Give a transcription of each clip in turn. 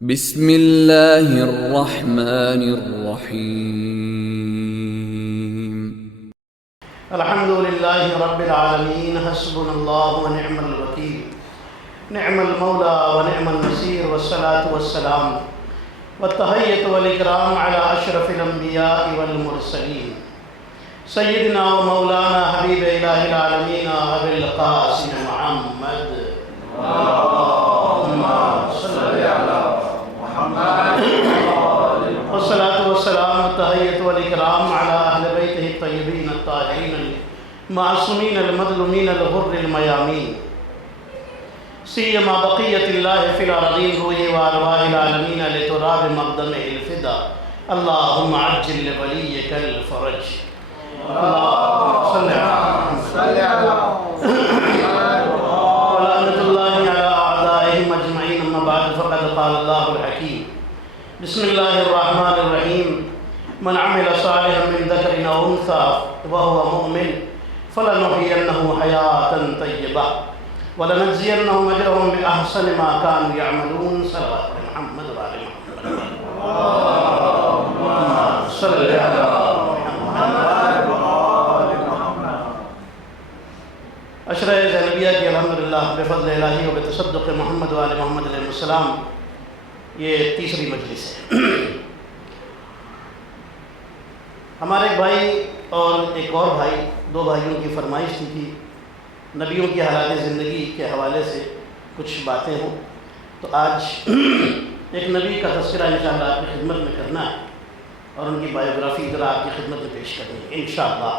بسم اللہ الرحمن الرحیم الحمد للہ رب العالمین حسبنا اللہ ونعم الوکیل نعم المولا ونعم النصیر والصلاة والسلام والتحیۃ والاکرام علی اشرف الانبیاء والمرسلین سیدنا و مولانا حبیب الہ العالمین ابی القاسم محمد اللہم صلی علی محمد والصلاة والسلام والتحیۃ والاکرام علی اہل بیتہ الطیبین الطاہرین المعصومین المظلومین الغر المیامین سیما بقیت اللہ فی الارضین روح وارواح العالمین لتراب مقدمہ الفدا اللہم عجل لولیک الفرج اللہم صلی علی ولعنت اللہ علی اعدائہم اجمعین اما بعد فقد قال اللہ الحکیم بسم اللہ الرحمن الرحیم من عمل صالحا من ذکر او انثى وهو مؤمن فلنحيينه حياة طیبہ وَلَنَجْزِيَنَّهُمْ أَجْرَهُمْ بِأَحْسَنِ مَا كَانُوا يَعْمَلُونَ صلوات محمد وآل محمد اللهم صل على محمد وآل محمد عشرہ زینبیہ کی الحمدللہ بفضل الہی و بتصدق محمد وآل محمد علیہ السلام یہ تیسری مجلس ہے۔ ہمارے ایک بھائی اور ایک اور بھائی، دو بھائیوں کی فرمائش تھی کہ نبیوں کی حالات زندگی کے حوالے سے کچھ باتیں ہوں، تو آج ایک نبی کا تذکرہ انشاءاللہ آپ کی خدمت میں کرنا ہے اور ان کی بایوگرافی ذرا آپ کی خدمت میں پیش کرنی ہے انشاءاللہ۔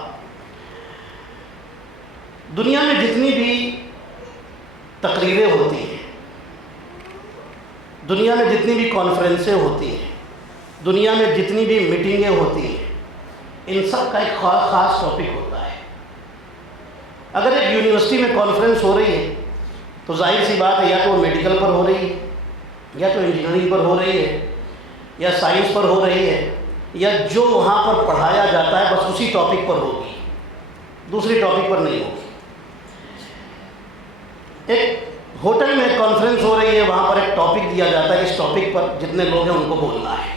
دنیا میں جتنی بھی تقریریں ہوتی ہیں، دنیا میں جتنی بھی کانفرنسیں ہوتی ہیں، دنیا میں جتنی بھی میٹنگیں ہوتی ہیں، ان سب کا ایک خاص ٹاپک ہوتا ہے۔ اگر ایک یونیورسٹی میں کانفرنس ہو رہی ہے تو ظاہر سی بات ہے یا تو وہ میڈیکل پر ہو رہی ہے، یا تو انجینئرنگ پر ہو رہی ہے، یا سائنس پر ہو رہی ہے، یا جو وہاں پر پڑھایا جاتا ہے بس اسی ٹاپک پر ہوگی، دوسری ٹاپک پر نہیں ہوگی۔ ایک ہوٹل میں کانفرنس ہو رہی ہے، وہاں پر ایک ٹاپک دیا جاتا ہے، اس ٹاپک پر جتنے لوگ ہیں ان کو بولنا ہے۔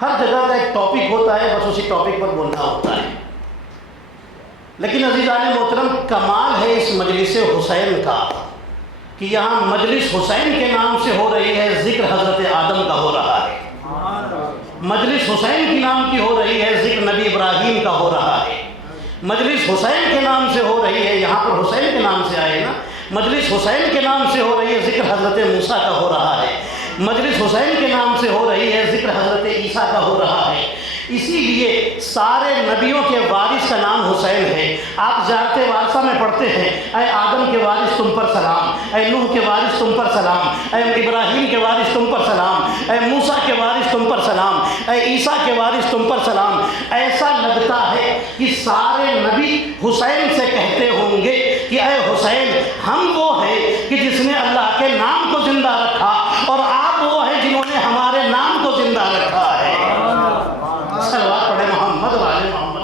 ہر جگہ کا ایک ٹاپک ہوتا ہے، بس اسی ٹاپک پر بولنا ہوتا ہے۔ لیکن عزیزان محترم، کمال ہے اس مجلس حسین کا کہ یہاں مجلس حسین کے نام سے ہو رہی ہے، ذکر حضرت آدم کا ہو رہا ہے۔ مجلس حسین کے نام کی ہو رہی ہے، ذکر نبی ابراہیم کا ہو رہا ہے۔ مجلس حسین کے نام سے ہو رہی ہے، یہاں پر حسین کے نام سے آئے نا، مجلس حسین کے نام سے ہو رہی ہے، ذکر حضرت موسیٰ کا ہو رہا ہے۔ مجلس حسین کے نام سے ہو رہی ہے، ذکر حضرت عیسیٰ کا ہو رہا ہے۔ اسی لیے سارے نبیوں کے وارث کا نام حسین ہے۔ آپ زیارت وارثہ میں پڑھتے ہیں، اے آدم کے وارث تم پر سلام، اے نوح کے وارث تم پر سلام، اے ابراہیم کے وارث تم پر سلام، اے موسیٰ کے وارث تم پر سلام، اے عیسیٰ کے وارث تم پر سلام۔ ایسا لگتا ہے کہ سارے نبی حسین سے کہتے ہوں گے کہ اے حسین، ہم وہ ہیں کہ جس نے اللہ کے نام کو زندہ رکھا، اور آپ وہ ہیں جنہوں نے ہمارے نام کو زندہ رکھا ہے۔ صلوات پڑھے محمد وآل محمد۔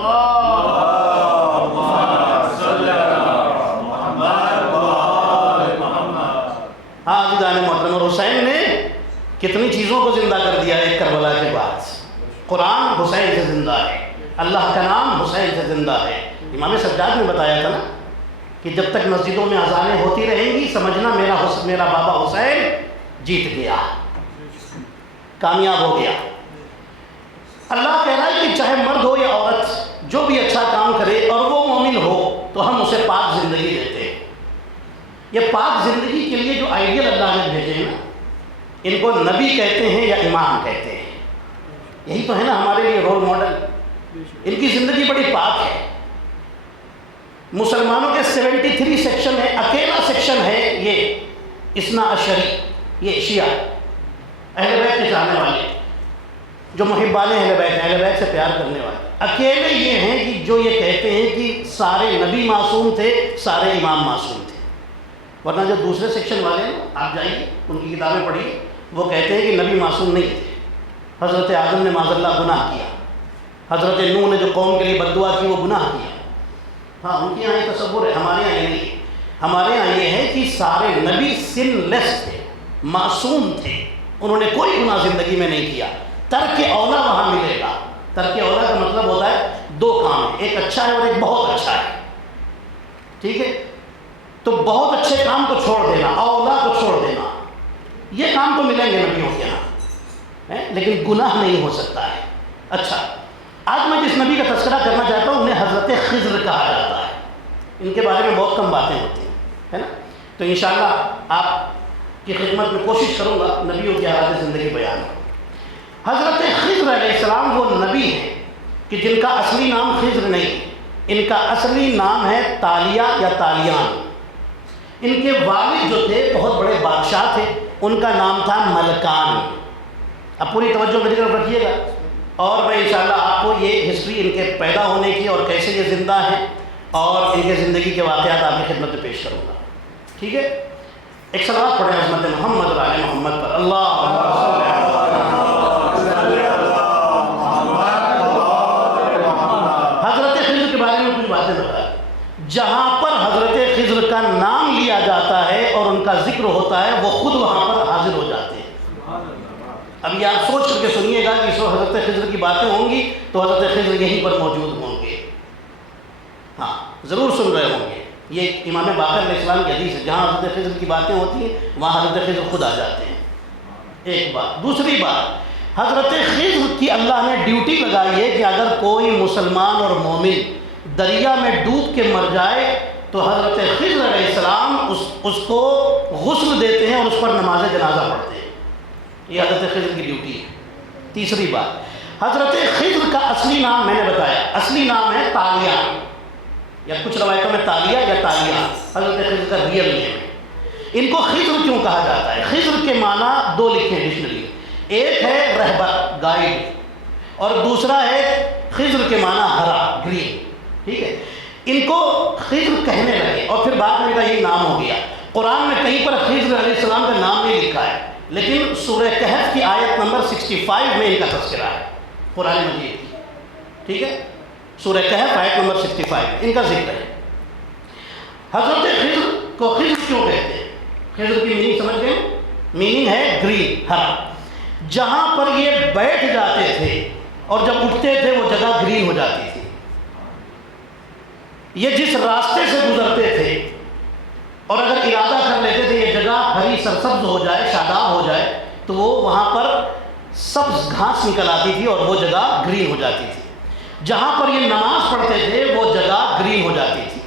ہاں عزیزان محترم، اور حسین نے کتنی چیزوں کو زندہ کر دیا ہے کربلا کے بعد۔ قرآن حسین سے زندہ ہے، اللہ کا نام حسین سے زندہ ہے۔ امام سجاد نے بتایا تھا نا کہ جب تک مسجدوں میں اذانیں ہوتی رہیں گی سمجھنا میرا بابا حسین جیت گیا، کامیاب ہو گیا۔ اللہ کہہ رہا ہے کہ چاہے مرد ہو یا عورت، جو بھی اچھا کام کرے اور وہ مومن ہو تو ہم اسے پاک زندگی دیتے ہیں۔ یہ پاک زندگی کے لیے جو آئیڈیل اللہ نے بھیجے ہیں نا، ان کو نبی کہتے ہیں یا امام کہتے ہیں، یہی تو ہے نا ہمارے لیے رول ماڈل۔ ان کی زندگی بڑی پاک ہے۔ مسلمانوں کے 73 سیکشن ہے، اکیلا سیکشن ہے یہ اثنا عشری، یہ شیعہ، اہل بیت کے چاہنے والے، جو محبان اہل بیت سے پیار کرنے والے، اکیلے یہ ہیں کہ جو یہ کہتے ہیں کہ سارے نبی معصوم تھے، سارے امام معصوم تھے۔ ورنہ جو دوسرے سیکشن والے ہیں، آپ جائیے ان کی کتابیں پڑھیے، وہ کہتے ہیں کہ نبی معصوم نہیں تھے۔ حضرت آدم نے معاذ اللہ گناہ کیا، حضرت نوح نے جو قوم کے لیے بد دعا کی وہ گناہ کیا۔ ہاں ان کے یہاں یہ تصور ہے، ہمارے یہاں یہ نہیں ہے۔ ہمارے ہاں یہ ہے کہ سارے نبی سن لیس تھے، معصوم تھے, انہوں نے کوئی گناہ زندگی میں نہیں کیا. ترک اولا وہاں ملے گا. ترک اولا کا مطلب ہوتا ہے دو کام ہیں, ایک اچھا ہے اور ایک بہت اچھا ہے. ٹھیک ہے, تو بہت اچھے کام کو چھوڑ دینا, اولا کو چھوڑ دینا, یہ کام تو ملیں گے نبیوں کے یہاں, لیکن گناہ نہیں ہو سکتا ہے. اچھا, آج میں جس نبی کا تذکرہ کرنا چاہتا ہوں انہیں حضرت خضر کہا جاتا ہے. ان کے بارے میں بہت کم باتیں ہوتی ہیں, ہے نا. تو انشاءاللہ آپ کی خدمت میں کوشش کروں گا نبیوں کی حالات زندگی بیان ہو. حضرت خضر علیہ السلام وہ نبی ہیں کہ جن کا اصلی نام خضر نہیں, ان کا اصلی نام ہے تالیہ یا تالیان. ان کے والد جو تھے بہت بڑے بادشاہ تھے, ان کا نام تھا ملکان. اب پوری توجہ میری طرف رکھیے گا, اور میں انشاءاللہ آپ کو یہ ہسٹری ان کے پیدا ہونے کی اور کیسے یہ زندہ ہیں اور ان کے زندگی کے واقعات آپ کی خدمت میں پیش کروں گا. ٹھیک ہے, ایک صلوات پڑھیں حضرت محمد اور آل محمد پر. حضرت خضر کے بارے میں کچھ باتیں بتائیں. جہاں پر حضرت خضر کا نام لیا جاتا ہے اور ان کا ذکر ہوتا ہے وہ خود وہاں پر حاضر ہو جاتے ہیں. اب یہ آپ سوچ کر کے سنیے گا کہ اس وقت حضرت خضر کی باتیں ہوں گی تو حضرت خضر یہیں پر موجود ہوں گے. ہاں ضرور سن رہے ہوں گے. یہ امام باقر علیہ السلام کی حدیث ہے, جہاں حضرت خضر کی باتیں ہوتی ہیں وہاں حضرت خضر خود آ جاتے ہیں. ایک بات. دوسری بات, حضرت خضر کی اللہ نے ڈیوٹی لگائی ہے کہ اگر کوئی مسلمان اور مومن دریا میں ڈوب کے مر جائے تو حضرت خضر علیہ السلام اس کو غسل دیتے ہیں اور اس پر نماز جنازہ پڑھتے ہیں. یہ حضرت خضر کی ڈیوٹی ہے. تیسری بات, حضرت خضر کا اصلی نام میں نے بتایا, اصلی نام ہے تالیہ, یا کچھ روایتوں میں تالیہ یا تالیہ. حضرت خضر کا ریئل نیم ہے. ان کو خضر کیوں کہا جاتا ہے؟ خضر کے معنی دو لکھے ہیں ڈکشنری میں, ایک ہے رہبر گائیڈ, اور دوسرا ہے خضر کے معنی ہرا گرین. ٹھیک ہے, ان کو خضر کہنے لگے اور پھر بعد میں ان کا یہی نام ہو گیا. قرآن میں کہیں پر خضر علیہ السلام کا نام نہیں لکھا ہے, لیکن سورہ کہف کی آیت نمبر 65 میں ان کا تذکرہ ہے قرآن مجید کی. ٹھیک ہے, سورہ کہف آیت نمبر 65 ان کا ذکر ہے. حضرت خضر کو خضر کیوں کہتے ہیں؟ خضر کی میننگ سمجھ گئے؟ میننگ ہے گرین, ہرا. جہاں پر یہ بیٹھ جاتے تھے اور جب اٹھتے تھے وہ جگہ گرین ہو جاتی تھی. یہ جس راستے سے گزرتے تھے اور اگر ارادہ کر لیتے تھے یہ جگہ ہری سرسبز ہو جائے, شاداب ہو جائے, تو وہ وہاں پر سبز گھاس نکل آتی تھی اور وہ جگہ گرین ہو جاتی تھی. جہاں پر یہ نماز پڑھتے تھے وہ جگہ گرین ہو جاتی تھی.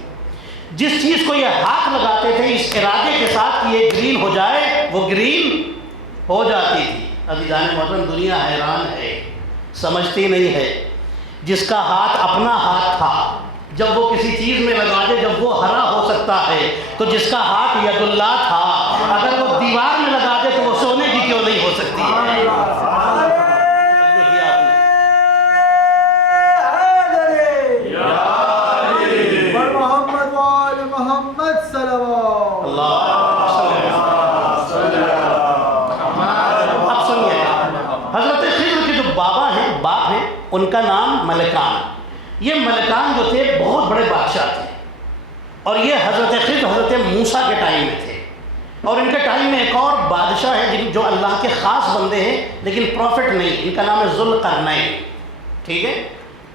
جس چیز کو یہ ہاتھ لگاتے تھے اس ارادے کے ساتھ کہ یہ گرین ہو جائے وہ گرین ہو جاتی تھی. عزیزان محترم, دنیا حیران ہے, سمجھتی نہیں ہے. جس کا ہاتھ اپنا ہاتھ تھا جب وہ کسی چیز میں لگا دے, جب وہ ہرا ہو سکتا ہے, تو جس کا ہاتھ ید اللہ تھا اگر وہ دیوار میں لگا دے تو وہ سونے کی کیوں نہیں ہو سکتی ہے؟ اب سنیے, حضرت خضر کے جو بابا ہیں, باپ ہیں, ان کا نام ملکان. یہ ملکان جو تھے بہت بڑے بادشاہ تھے, اور یہ حضرت خضر حضرت موسیٰ کے ٹائم میں تھے. اور ان کے ٹائم میں ایک اور بادشاہ ہے جو اللہ کے خاص بندے ہیں لیکن پروفٹ نہیں, ان کا نام ہے ذوالقرنین. ٹھیک ہے,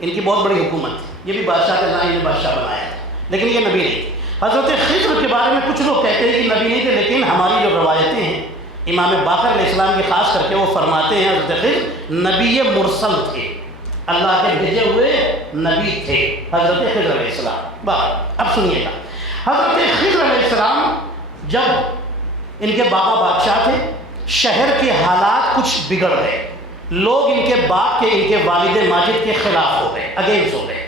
ان کی بہت بڑی حکومت تھی, یہ بھی بادشاہ کا نام, انہیں بادشاہ بنایا تھا, لیکن یہ نبی نہیں تھے. حضرت خضر کے بارے میں کچھ لوگ کہتے ہیں کہ نبی نہیں تھے, لیکن ہماری جو روایتیں ہیں امام باقر علیہ السلام کی خاص کر کے وہ فرماتے ہیں حضرت خضر نبی مرسل تھے, اللہ کے بھیجے ہوئے نبی تھے حضرت خضر علیہ السلام. اب سنیے گا, حضرت خضر علیہ السلام جب ان کے بابا بادشاہ تھے, شہر کے حالات کچھ بگڑ گئے, لوگ ان کے باپ کے, ان کے والد ماجد کے خلاف ہو گئے, اگینسٹ ہو گئے.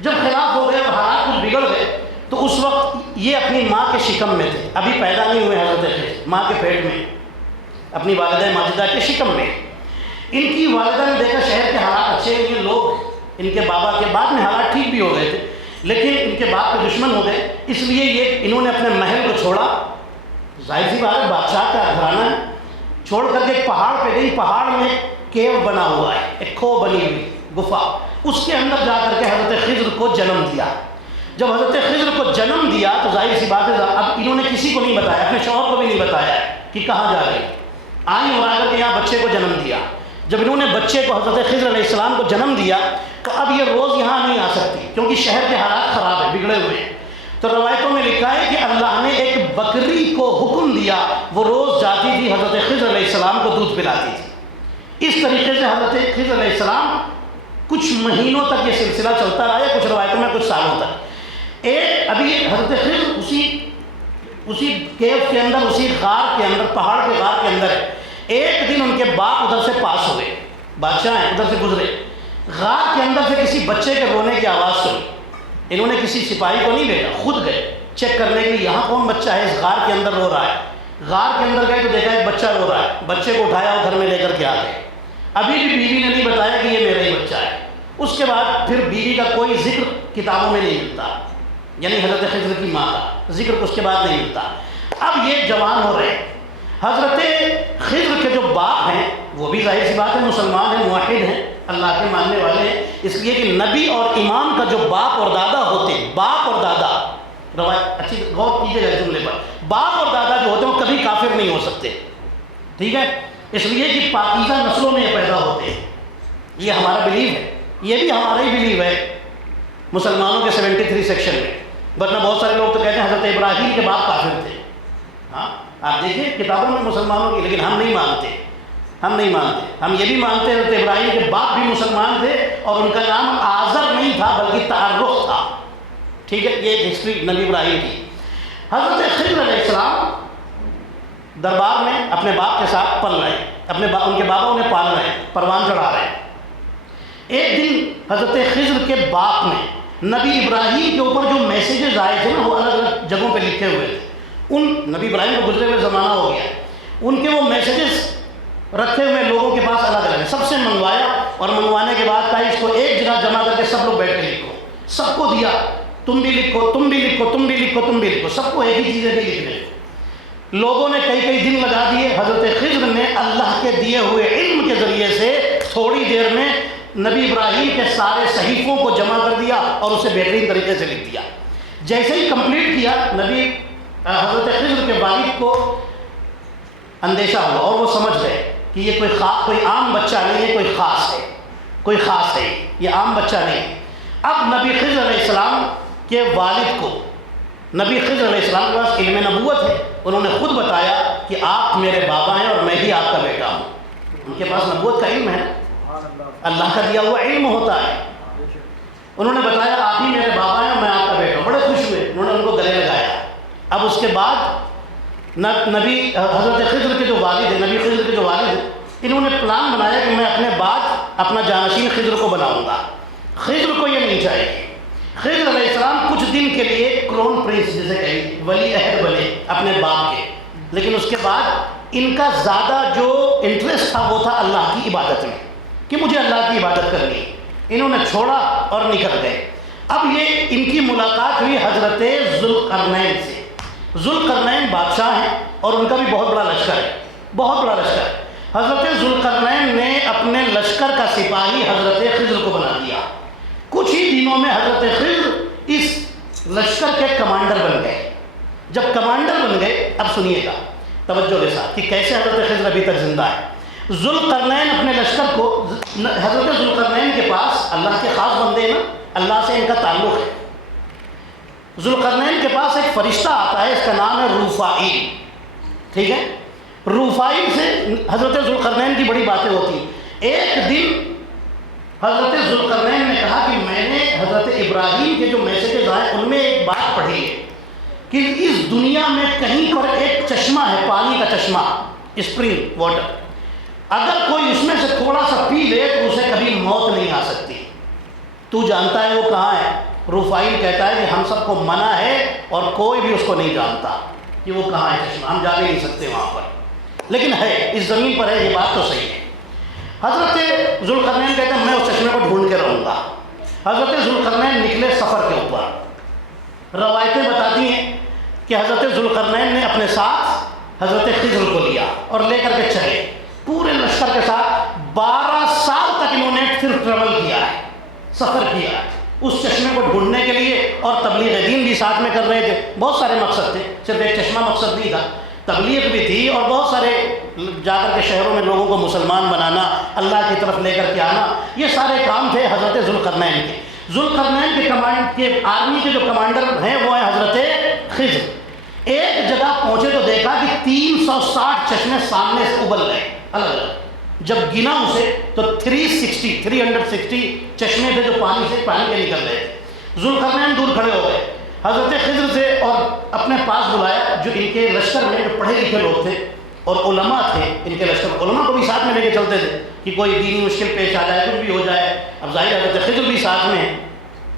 جب خلاف ہو گئے اور حالات کچھ بگڑ گئے تو اس وقت یہ اپنی ماں کے شکم میں تھے, ابھی پیدا نہیں ہوئے حضرت خضر, ماں کے پیٹ میں اپنی والدہ ماجدہ کے شکم میں. ان کی والدہ نے دیکھا شہر کے حالات اچھے ہیں, یہ لوگ ان کے بابا کے بعد میں حالات ٹھیک بھی ہو گئے تھے, لیکن ان کے باپ کے دشمن ہو گئے, اس لیے یہ انہوں نے اپنے محل کو چھوڑا. ظاہر سی بات ہے, بادشاہ کا گھرانہ ہے, چھوڑ کر کے ایک پہاڑ پہ گئی. پہاڑ میں کیو بنا ہوا ہے, ایک کھو بنی ہوئی گفا, اس کے اندر جا کر کے حضرت خضر کو جنم دیا. جب حضرت خضر کو جنم دیا تو ظاہر سی بات ہے اب انہوں نے کسی کو نہیں بتایا، اپنے شوہر کو بھی نہیں بتایا کہ کہاں جا رہی، آئیں اور آ کر کے یہاں بچے کو جنم دیا۔ جب انہوں نے بچے کو حضرت خضر علیہ السلام کو جنم دیا تو اب یہ روز یہاں نہیں آ سکتی کیونکہ شہر کے حالات خراب ہیں، بگڑے ہوئے ہیں۔ تو روایتوں میں لکھا ہے کہ اللہ نے ایک بکری کو حکم دیا، وہ روز جاتی تھی حضرت خضر علیہ السلام کو دودھ پلاتی تھی۔ اس طریقے سے حضرت خضر علیہ السلام کچھ مہینوں تک یہ سلسلہ چلتا رہا ہے، کچھ روایتوں میں کچھ سالوں تک۔ ابھی حضرت خضر اسی کیو کے اندر، اسی غار کے اندر، پہاڑ کے غار کے اندر ہے۔ ایک دن ان کے باپ ادھر سے پاس ہوئے، بادشاہ ہیں ادھر سے گزرے، غار کے اندر سے کسی بچے کے رونے کی آواز سنی۔ انہوں نے کسی سپاہی کو نہیں بھیجا، خود گئے چیک کرنے کے لیے یہاں کون بچہ ہے اس غار کے اندر رو رہا ہے۔ غار کے اندر گئے تو دیکھا ایک بچہ رو رہا ہے، بچے کو اٹھایا اور گھر میں لے کر کے آ گئے۔ ابھی بھی بیوی نے نہیں بتایا کہ یہ میرا ہی بچہ ہے۔ اس کے بعد پھر بیوی کا کوئی ذکر کتابوں میں نہیں ملتا، یعنی حضرت خضر کی ماں کا ذکر اس کے بعد نہیں ملتا۔ اب یہ جوان ہو رہے ہیں، حضرت خضر کے جو باپ ہیں وہ بھی ظاہر سی بات ہے مسلمان ہیں، موحد ہیں، اللہ کے ماننے والے ہیں، اس لیے کہ نبی اور امام کا جو باپ اور دادا ہوتے ہیں، باپ اور دادا، روایت اچھی غور کیجیے گا جملے پر، باپ اور دادا جو ہوتے ہیں وہ کبھی کافر نہیں ہو سکتے، ٹھیک ہے، اس لیے کہ پاکیزہ نسلوں میں یہ پیدا ہوتے ہیں۔ یہ ہمارا بلیو ہے، یہ بھی ہمارا ہی بلیو ہے مسلمانوں کے 73 سیکشن میں، ورنہ بہت سارے لوگ تو کہتے ہیں حضرت ابراہیم کے باپ کافر تھے۔ ہاں آپ دیکھیں کتابوں میں مسلمانوں کی، لیکن ہم نہیں مانتے، ہم نہیں مانتے، ہم یہ بھی مانتے ہیں حضرت ابراہیم کے باپ بھی مسلمان تھے اور ان کا نام آزر نہیں تھا بلکہ تعرق تھا، ٹھیک ہے، یہ ایک ہسٹری نبی ابراہیم کی۔ حضرت خضر علیہ السلام دربار میں اپنے باپ کے ساتھ پل رہے ہیں، ان کے بابا انہیں پال رہے ہیں، پروان چڑھا رہے ہیں۔ ایک دن حضرت خضر کے باپ نے نبی ابراہیم کے اوپر جو میسیجز آئے تھے نا وہ الگ الگ جگہوں پہ لکھے ہوئے تھے، ان نبی ابراہیم کو گزرے ہوئے زمانہ ہو گیا، ان کے وہ میسیجز رکھے ہوئے لوگوں کے پاس الگ الگ ہیں، سب سے منگوایا اور منگوانے کے بعد کہا اس کو ایک جگہ جمع کر کے سب لوگ بیٹھ کے لکھو، سب کو دیا، تم بھی لکھو، تم بھی لکھو، تم بھی لکھو، تم بھی لکھو، سب کو ایک ہی چیزیں بھی لکھنے۔ لوگوں نے کئی دن لگا دیے، حضرت خضر نے اللہ کے دیے ہوئے علم کے ذریعے سے تھوڑی دیر میں نبی ابراہیم کے سارے صحیفوں کو جمع کر دیا اور اسے بہترین طریقے سے لکھ دیا۔ جیسے ہی کمپلیٹ کیا حضرت خضر کے والد کو اندیشہ ہوا اور وہ سمجھ گئے کہ یہ کوئی عام بچہ نہیں ہے، کوئی خاص ہے، یہ عام بچہ نہیں۔ اب نبی خضر علیہ السلام کے والد کو، نبی خضر علیہ السلام کے پاس علم نبوت ہے، انہوں نے خود بتایا کہ آپ میرے بابا ہیں اور میں ہی آپ کا بیٹا ہوں۔ ان کے پاس نبوت کا علم ہے، اللہ کا دیا ہوا علم ہوتا ہے۔ انہوں نے بتایا آپ ہی میرے بابا ہیں اور میں آپ کا بیٹا ہوں، بڑے خوش ہوئے، انہوں نے ان کو گلے لگایا۔ اب اس کے بعد نبی حضرت خضر کے جو والد ہیں، نبی خضر کے جو والد ہیں، انہوں نے پلان بنایا کہ میں اپنے بعد اپنا جانشین خضر کو بناؤں گا۔ خضر کو یہ نہیں چاہیے۔ خضر علیہ السلام کچھ دن کے لیے کرون پرنس جسے کہیں ولی عہد بنے اپنے باپ کے، لیکن اس کے بعد ان کا زیادہ جو انٹرسٹ تھا وہ تھا اللہ کی عبادت میں، کہ مجھے اللہ کی عبادت کرنی ہے۔ انہوں نے چھوڑا اور نکل گئے۔ اب یہ ان کی ملاقات ہوئی حضرت ذوالقرنین سے۔ ذوالقرنین بادشاہ ہیں اور ان کا بھی بہت بڑا لشکر ہے، بہت بڑا لشکر ہے۔ حضرت ذوالقرنین نے اپنے لشکر کا سپاہی حضرت خضر کو بنا دیا۔ کچھ ہی دنوں میں حضرت خضر اس لشکر کے کمانڈر بن گئے۔ جب کمانڈر بن گئے، اب سنیے گا توجہ کے ساتھ کہ کیسے حضرت خضر ابھی تک زندہ ہے۔ ذوالقرنین اپنے لشکر کو، حضرت ذوالقرنین کے پاس اللہ کے خاص بندے نا، اللہ سے ان کا تعلق ہے۔ ذوالقرنین کے پاس ایک فرشتہ آتا ہے، اس کا نام ہے روفائیل، ٹھیک ہے۔ روفائیل سے حضرت ذوالقرنین کی بڑی باتیں ہوتی ہیں۔ ایک دن حضرت ذوالقرنین نے کہا کہ میں نے حضرت ابراہیم کے جو میسیجز آئے ان میں ایک بات پڑھی ہے کہ اس دنیا میں کہیں پر ایک چشمہ ہے، پانی کا چشمہ، اسپرنگ واٹر، اگر کوئی اس میں سے تھوڑا سا پی لے تو اسے کبھی موت نہیں آ سکتی۔ تو جانتا ہے وہ کہاں ہے؟ روفائیل کہتا ہے کہ ہم سب کو منع ہے اور کوئی بھی اس کو نہیں جانتا کہ وہ کہاں ہے چشمہ، ہم جا بھی نہیں سکتے وہاں پر، لیکن ہے، اس زمین پر ہے، یہ بات تو صحیح ہے۔ حضرت ذوالقرنین کہتے ہیں میں اس چشمے کو ڈھونڈ کے رہوں گا۔ حضرت ذوالقرنین نکلے سفر کے اوپر۔ روایتیں بتاتی ہیں کہ حضرت ذوالقرنین نے اپنے ساتھ حضرت خضر کو لیا اور لے کر کے چلے، پورے لشکر کے ساتھ 12 سال تک انہوں نے صرف ٹریول کیا ہے، سفر کیا ہے۔ اس چشمے کو ڈھونڈنے کے لیے، اور تبلیغ دین بھی ساتھ میں کر رہے تھے. بہت سارے مقصد تھے، صرف ایک چشمہ مقصد نہیں تھا، تبلیغ بھی تھی اور بہت سارے جا کر کے شہروں میں لوگوں کو مسلمان بنانا، اللہ کی طرف لے کر کے آنا، یہ سارے کام تھے حضرت ذوالقرنین کے. ذوالقرنین کے کمانڈ کے آرمی کے جو کمانڈر ہیں وہ ہیں حضرت خضر. ایک جگہ پہنچے تو دیکھا کہ 360 چشمے سامنے سے ابل گئے الگ الگ. جب گنا اسے تو 360 چشمے تھے جو پانی کے نکل رہے تھے. ذوالقرنین دور کھڑے ہو گئے، حضرت خضر سے اور اپنے پاس بلایا جو ان کے لشکر میں جو پڑھے لکھے لوگ تھے اور علماء تھے ان کے لشکر. علماء کو بھی ساتھ میں لے کے چلتے تھے کہ کوئی دینی مشکل پیش آ جائے، کچھ بھی ہو جائے. اب ظاہر حضرت خضر بھی ساتھ میں ہیں،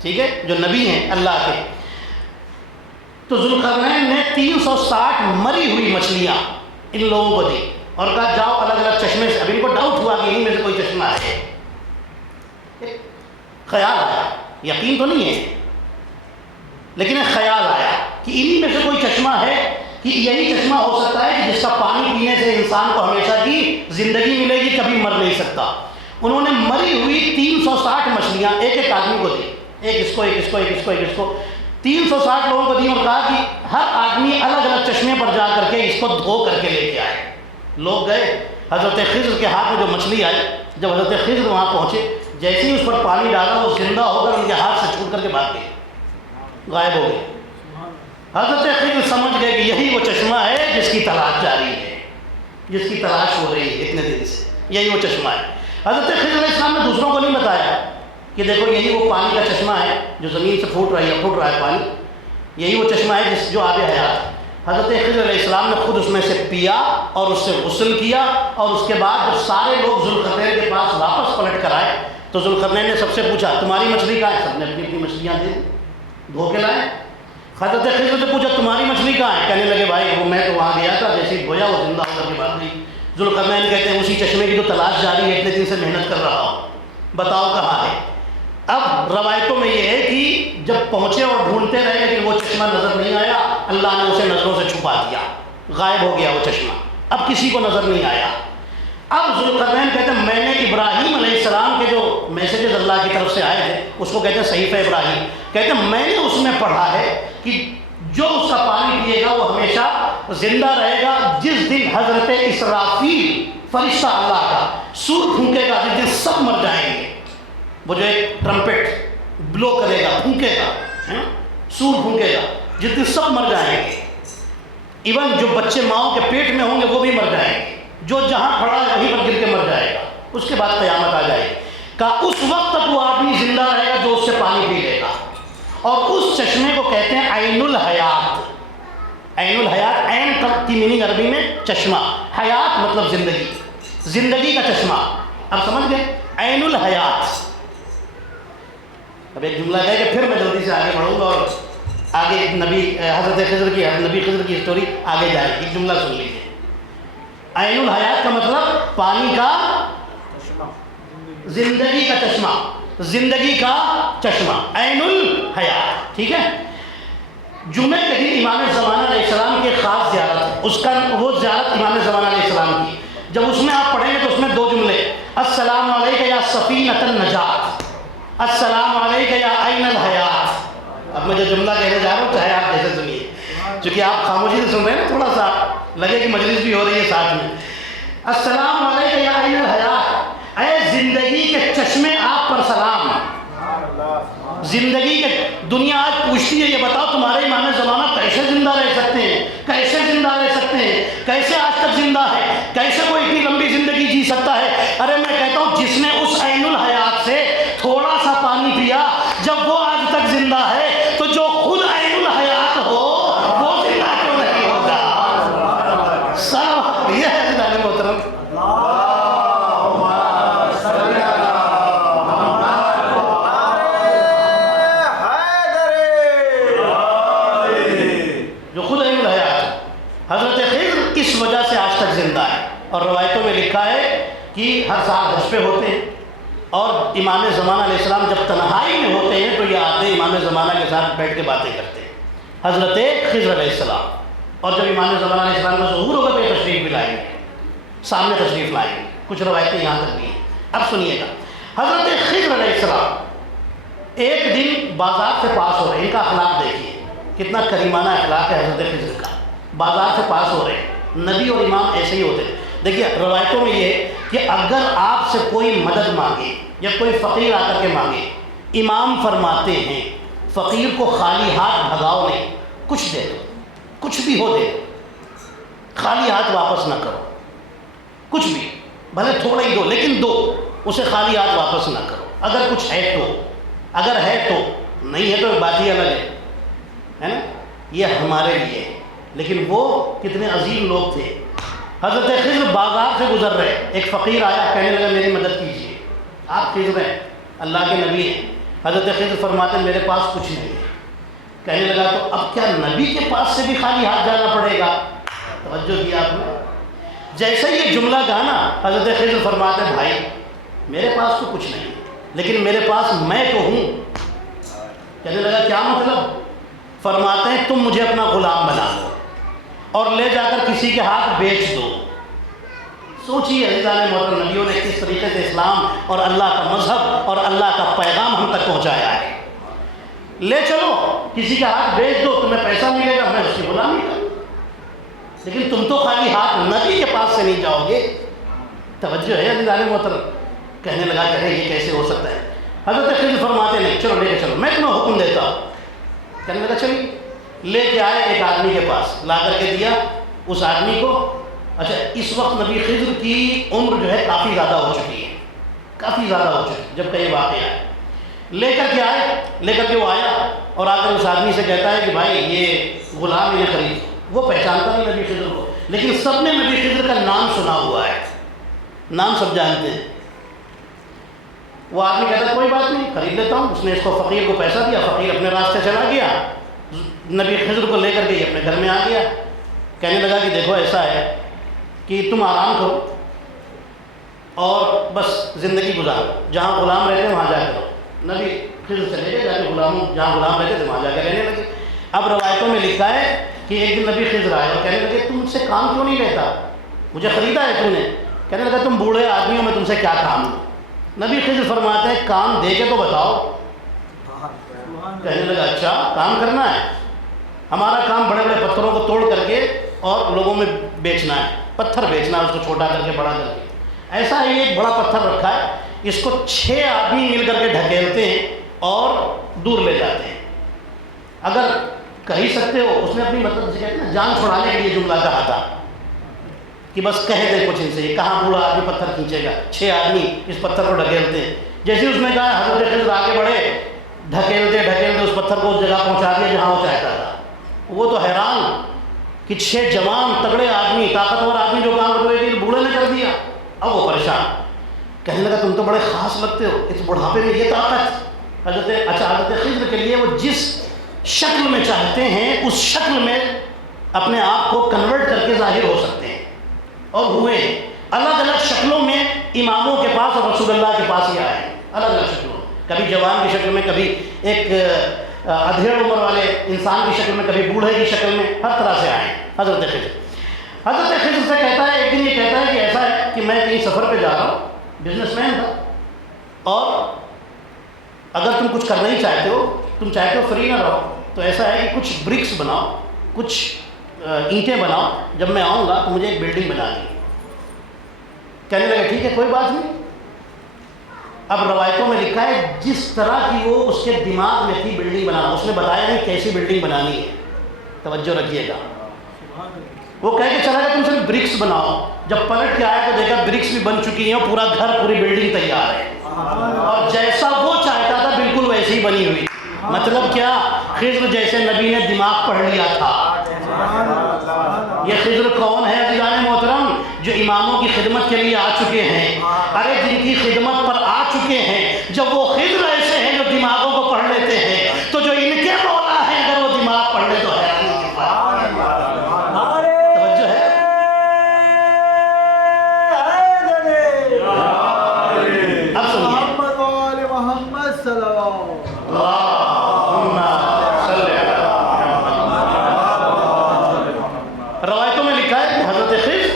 ٹھیک ہے، جو نبی ہیں اللہ کے. تو ذوالقرنین نے 360 مری ہوئی مچھلیاں ان لوگوں کو دی اور کہا جاؤ الگ الگ چشمے سے. اب ان کو ڈاؤٹ ہوا کہ انہیں میں سے کوئی چشمہ ہے، خیال آیا، یقین تو نہیں ہے لیکن ایک خیال آیا کہ انہی میں سے کوئی چشمہ ہے، کہ یہی چشمہ ہو سکتا ہے کہ جس کا پانی پینے سے انسان کو ہمیشہ کی زندگی ملے گی، کبھی مر نہیں سکتا. انہوں نے مری ہوئی 360 مچھلیاں ایک ایک آدمی کو دی، ایک اس کو، ایک اس کو، ایک اس کو، ایک اس کو، 360 لوگوں کو دی اور کہا کہ ہر آدمی الگ الگ چشمے پر جا کر کے اس کو دھو کر کے لے کے آئے. لوگ گئے، حضرت خضر کے ہاتھ میں جو مچھلی آئی، جب حضرت خضر وہاں پہنچے جیسے ہی اس پر پانی ڈالا وہ زندہ ہو کر ان کے ہاتھ سے چھوٹ کر کے بھاگ گئی، غائب ہو گئی. حضرت خضر سمجھ گئے کہ یہی وہ چشمہ ہے جس کی تلاش جاری ہے، جس کی تلاش ہو رہی ہے اتنے دن سے، یہی وہ چشمہ ہے. حضرت خضر علیہ السلام نے دوسروں کو نہیں بتایا کہ دیکھو یہی وہ پانی کا چشمہ ہے جو زمین سے پھوٹ رہا ہے پانی، یہی وہ چشمہ ہے جو آب حیات ہے. حضرت خضر علیہ السلام نے خود اس میں سے پیا اور اس سے غسل کیا، اور اس کے بعد جب سارے لوگ ذوالقرنین کے پاس واپس پلٹ کر آئے تو ذوالقرنین نے سب سے پوچھا تمہاری مچھلی کہاں ہے؟ سب نے اپنی اپنی مچھلیاں دے دھو کے لائے. حضرت خضر سے پوچھا تمہاری مچھلی کہاں ہے؟ کہنے لگے بھائی وہ میں تو وہاں گیا تھا، جیسے ہی دھویا وہ زندہ ہو کر کے بھاگ گئی. ذوالقرنین کہتے ہیں اسی چشمے کی تو تلاش جاری ہے، اتنے دن سے محنت کر رہا ہوں، بتاؤ کہاں ہے. اب روایتوں میں یہ ہے کہ جب پہنچے اور ڈھونڈتے رہے لیکن وہ چشمہ نظر نہیں آیا، اللہ نے اسے نظروں سے چھپا دیا، غائب ہو گیا وہ چشمہ، اب کسی کو نظر نہیں آیا. اب ذوالقرنین کہتے ہیں میں نے ابراہیم علیہ السلام کے جو میسیجز اللہ کی طرف سے آئے تھے اس کو کہتے ہیں صحیفہ ابراہیم، کہتے ہیں میں نے اس میں پڑھا ہے کہ جو اس کا پانی پیے گا وہ ہمیشہ زندہ رہے گا. جس دن حضرت اسرافیل فرشتہ اللہ کا سور پھونکے گا جس دن سب مر جائیں گے. وہ جو ایک ٹرمپٹ بلو کرے گا، پھونکے گا، سور پھونکے گا، جس دن سب مر جائیں گے، ایون جو بچے ماؤں کے پیٹ میں ہوں گے وہ بھی مر جائیں گے، جو جہاں کھڑا ہے وہیں پر گر کے مر جائے گا. اس کے بعد قیامت آ جائے گی. کہا اس وقت تک وہ آدمی زندہ رہے گا جو اس سے پانی پی لے گا، اور اس چشمے کو کہتے ہیں عین الحیات. عین الحیات، عین کی میننگ عربی میں چشمہ، حیات مطلب زندگی، زندگی کا چشمہ. اب سمجھ گئے عین الحیات. اب ایک جملہ ہے کہ پھر میں جلدی سے آگے بڑھوں گا اور آگے نبی خضر کی اسٹوری آگے جائے گی. ایک جملہ سن لیجیے. عین الحیات کا مطلب پانی کا زندگی کا چشمہ، زندگی کا چشمہ، عین الحیات. ٹھیک ہے. جمعے کے دن امام زمانہ علیہ السلام کی خاص زیارت ہے، اس کا وہ زیارت امام زمانہ علیہ السلام کی. جب اس میں آپ پڑھیں گے تو اس میں دو جملے، السلام علیکہ یا سفینۃ النجات، السلام علیکہ یا عین الحیات. اب میں جو جملہ کہنے جا رہا ہوں چاہے آپ جیسے سنیے، چونکہ آپ خاموشی سے سن رہے ہیں نا، تھوڑا سا لگے کہ مجلس بھی ہو رہی ہے ساتھ میں. السلام علیکہ یا عین الحیات، اے زندگی کے چشمے آپ پر سلام. زندگی کے دنیا آج پوچھتی ہے یہ بتاؤ تمہارے امام زمانہ کیسے زندہ رہ سکتے ہیں، کیسے زندہ رہ سکتے ہیں، کیسے آج تک زندہ ہے، کیسے کوئی اتنی لمبی زندگی جی سکتا ہے. ارے میں کہتا ہوں جس نے اس عین الحیات سے تھوڑا سا پانی پیا جب وہ آج تک زندہ ہے تو جو خود عین الحیات ہو وہ زندہ کیوں نہیں ہوگا. سب یہ ہے جناب محترم. حضرت خضر اس وجہ سے آج تک زندہ ہے، اور روایتوں میں لکھا ہے کہ ہر سال حج پہ ہوتے ہیں اور امام زمانہ علیہ السلام جب تنہائی میں ہوتے ہیں تو یہ آتے امام زمانہ کے ساتھ بیٹھ کے باتیں کرتے ہیں حضرت خضر علیہ السلام. اور جب امام زمانہ علیہ السلام کا ظہور ہوگا تو یہ تشریف بھی لائیں گے، سامنے تشریف لائیں گے. کچھ روایتیں یہاں تک بھی ہیں. اب سنیے گا. حضرت خضر علیہ السلام ایک دن بازار سے پاس ہو رہے ہیں، ان کا اخلاق دیکھیے کتنا کریمانہ اخلاق ہے حضرت خضر کا، بازار سے پاس ہو رہے ہیں، نبی اور امام ایسے ہی ہوتے ہیں۔ دیکھیے روایتوں میں یہ ہے کہ اگر آپ سے کوئی مدد مانگے یا کوئی فقیر آ کر کے مانگے، امام فرماتے ہیں فقیر کو خالی ہاتھ بھگاؤ نہیں، کچھ دے دو، کچھ بھی ہو دے دو، خالی ہاتھ واپس نہ کرو، کچھ بھی بھلے تھوڑا ہی دو لیکن دو، اسے خالی ہاتھ واپس نہ کرو، اگر کچھ ہے تو، اگر ہے تو، نہیں ہے تو بات ہی الگ ہے نا، یہ ہمارے لیے۔ لیکن وہ کتنے عظیم لوگ تھے۔ حضرت خضر بازار سے گزر رہے، ایک فقیر آیا کہنے لگا میری مدد کیجیے، آپ خضر ہیں، اللہ کے نبی ہیں۔ حضرت خضر فرماتے میرے پاس کچھ نہیں ہے۔ کہنے لگا تو اب کیا نبی کے پاس سے بھی خالی ہاتھ جانا پڑے گا؟ توجہ کیا آپ نے؟ جیسے یہ جملہ کہا نا، حضرت خضر فرماتے ہیں بھائی میرے پاس تو کچھ نہیں لیکن میرے پاس میں تو ہوں۔ کہنے لگا کیا مطلب؟ فرماتے ہیں تم مجھے اپنا غلام بنا لو اور لے جا کر کسی کے ہاتھ بیچ دو۔ سوچیے عزیزان محترم، نبیوں نے کس طریقے سے اسلام اور اللہ کا مذہب اور اللہ کا پیغام ہم تک پہنچایا ہے۔ لے چلو کسی کا ہاتھ بیچ دو، تمہیں پیسہ ملے گا، میں اس کی غلامی کروں، لیکن تم تو خالی ہاتھ نبی کے پاس سے نہیں جاؤ گے۔ توجہ ہے عزیزان محترم؟ کہنے لگا کہ یہ کیسے ہو سکتا ہے؟ حضرت خضر فرماتے نہیں چلو لے کے چلو، میں تمہیں حکم دیتا ہوں۔ کہنے لگا چلیے، لے کے آئے ایک آدمی کے پاس، لا کر کے دیا اس آدمی کو۔ اچھا اس وقت نبی خضر کی عمر جو ہے کافی زیادہ ہو چکی ہے، کافی زیادہ ہو چکی ہے جب کہ یہ واقعہ ہے۔ لے کر کے آئے، لے کر کے وہ آیا اور آ کر اس آدمی سے کہتا ہے کہ بھائی یہ غلام انہیں خرید۔ وہ پہچانتا نہیں نبی خضر کو، لیکن سب نے نبی خضر کا نام سنا ہوا ہے، نام سب جانتے ہیں۔ وہ آدمی کہتا ہے کوئی بات نہیں خرید لیتا ہوں۔ اس نے اس کو فقیر کو پیسہ دیا، فقیر اپنے راستے چلا گیا، نبی خضر کو لے کر کے اپنے گھر میں آ گیا۔ کہنے لگا کہ دیکھو ایسا ہے کہ تم آرام کرو اور بس زندگی گزارو، جہاں غلام رہتے ہیں وہاں جا کے رہو۔ نبی خضر چلے گئے، جا کے جہاں غلام رہتے تھے وہاں جا کے رہنے لگے۔ اب روایتوں میں لکھا ہے کہ ایک دن نبی خضر آئے اور کہنے لگے تم مجھ سے کام کیوں نہیں لیتا، مجھے خریدا ہے تم نے؟ کہنے لگا تم بوڑھے آدمی ہو، میں تم سے کیا کام لوں؟ نبی خضر فرماتے ہیں کام دے کے تو بتاؤ۔ کہنے لگا اچھا کام کرنا ہے، ہمارا کام بڑے بڑے پتھروں کو توڑ کر کے اور لوگوں میں بیچنا ہے، پتھر بیچنا ہے، اس کو چھوٹا کر کے بڑا کر کے۔ ایسا ہی ایک بڑا پتھر رکھا ہے، اس کو 6 آدمی مل کر کے ڈھکیلتے ہیں اور دور لے جاتے ہیں۔ اگر کہہ سکتے ہو، اس نے اپنی مطلب سے کہتے ہیں نا جان چھڑانے کے لیے جملہ کہا تھا کہ بس کہہ دے کچھ ان سے، یہ کہاں بوڑھا آدمی پتھر کھینچے گا، 6 آدمی اس پتھر کو ڈھکیلتے ہیں۔ جیسے اس نے کہا حضرت خضر آگے بڑھے، ڈھکیلتے ڈھکیلتے اس پتھر کو اس جگہ پہنچا دیا جہاں وہ چاہتا تھا۔ وہ تو حیران کہ 6 جوان تگڑے آدمی، طاقتور آدمی جو کام کرتے تھے بوڑھے نے کر دیا۔ اب وہ پریشان، کہنے لگا تم تو بڑے خاص لگتے ہو، اس بڑھاپے میں یہ طاقت۔ حضرت خضر کے لیے وہ جس شکل میں چاہتے ہیں اس شکل میں اپنے آپ کو کنورٹ کر کے ظاہر ہو سکتے ہیں، اور ہوئے الگ الگ شکلوں میں اماموں کے پاس اور رسول اللہ کے پاس ہی آئے، الگ الگ شکلوں، کبھی جوان کی شکل میں، کبھی ایک ادھیڑ عمر والے انسان کی شکل میں، کبھی بوڑھے کی شکل میں، ہر طرح سے آئے حضرت خضر۔ حضرت خضر سے کہتا ہے ایک دن، یہ کہتا ہے کہ ایسا ہے کہ میں کہیں سفر پہ جا رہا ہوں، بزنس مین تھا، اور اگر تم کچھ کرنا ہی چاہتے ہو، تم چاہتے ہو فری نہ رہو، تو ایسا ہے کہ کچھ برکس بناؤ، کچھ اینٹیں بناؤ، جب میں آؤں گا تو مجھے ایک بلڈنگ بنا دی۔ کہنے لگا ٹھیک ہے کوئی بات نہیں۔ اب روایتوں میں لکھا ہے جس طرح کی وہ اس کے دماغ میں تھی بلڈنگ بنانا، اس نے بتایا نہیں کیسی بلڈنگ بنانی ہے، توجہ رکھیے گا۔ وہ کہہ کے چلا گیا تم صرف برکس بناؤ، جب پلٹ کے آیا تو دیکھا برکس بھی بن چکی ہیں، پورا گھر پوری بلڈنگ تیار ہے، اور جیسا وہ چاہتا تھا بالکل ویسی ہی بنی ہوئی۔ مطلب کیا؟ خضر جیسے نبی نے دماغ پڑھ لیا تھا۔ یہ خضر کون ہے عزیزان محترم؟ جو اماموں کی خدمت کے لیے آ چکے ہیں، ارے جن کی خدمت پر آ چکے ہیں۔ جب وہ خضر ایسے ہیں جو دماغوں کو پڑھ لیتے ہیں، تو جو ان کے مولا ہیں اگر وہ دماغ پڑھ لے تو حیرانی کی بات ہے۔ توجہ ہے؟ اب سنیے، محمد صلی اللہ روایتوں میں لکھا ہے کہ حضرت خضر،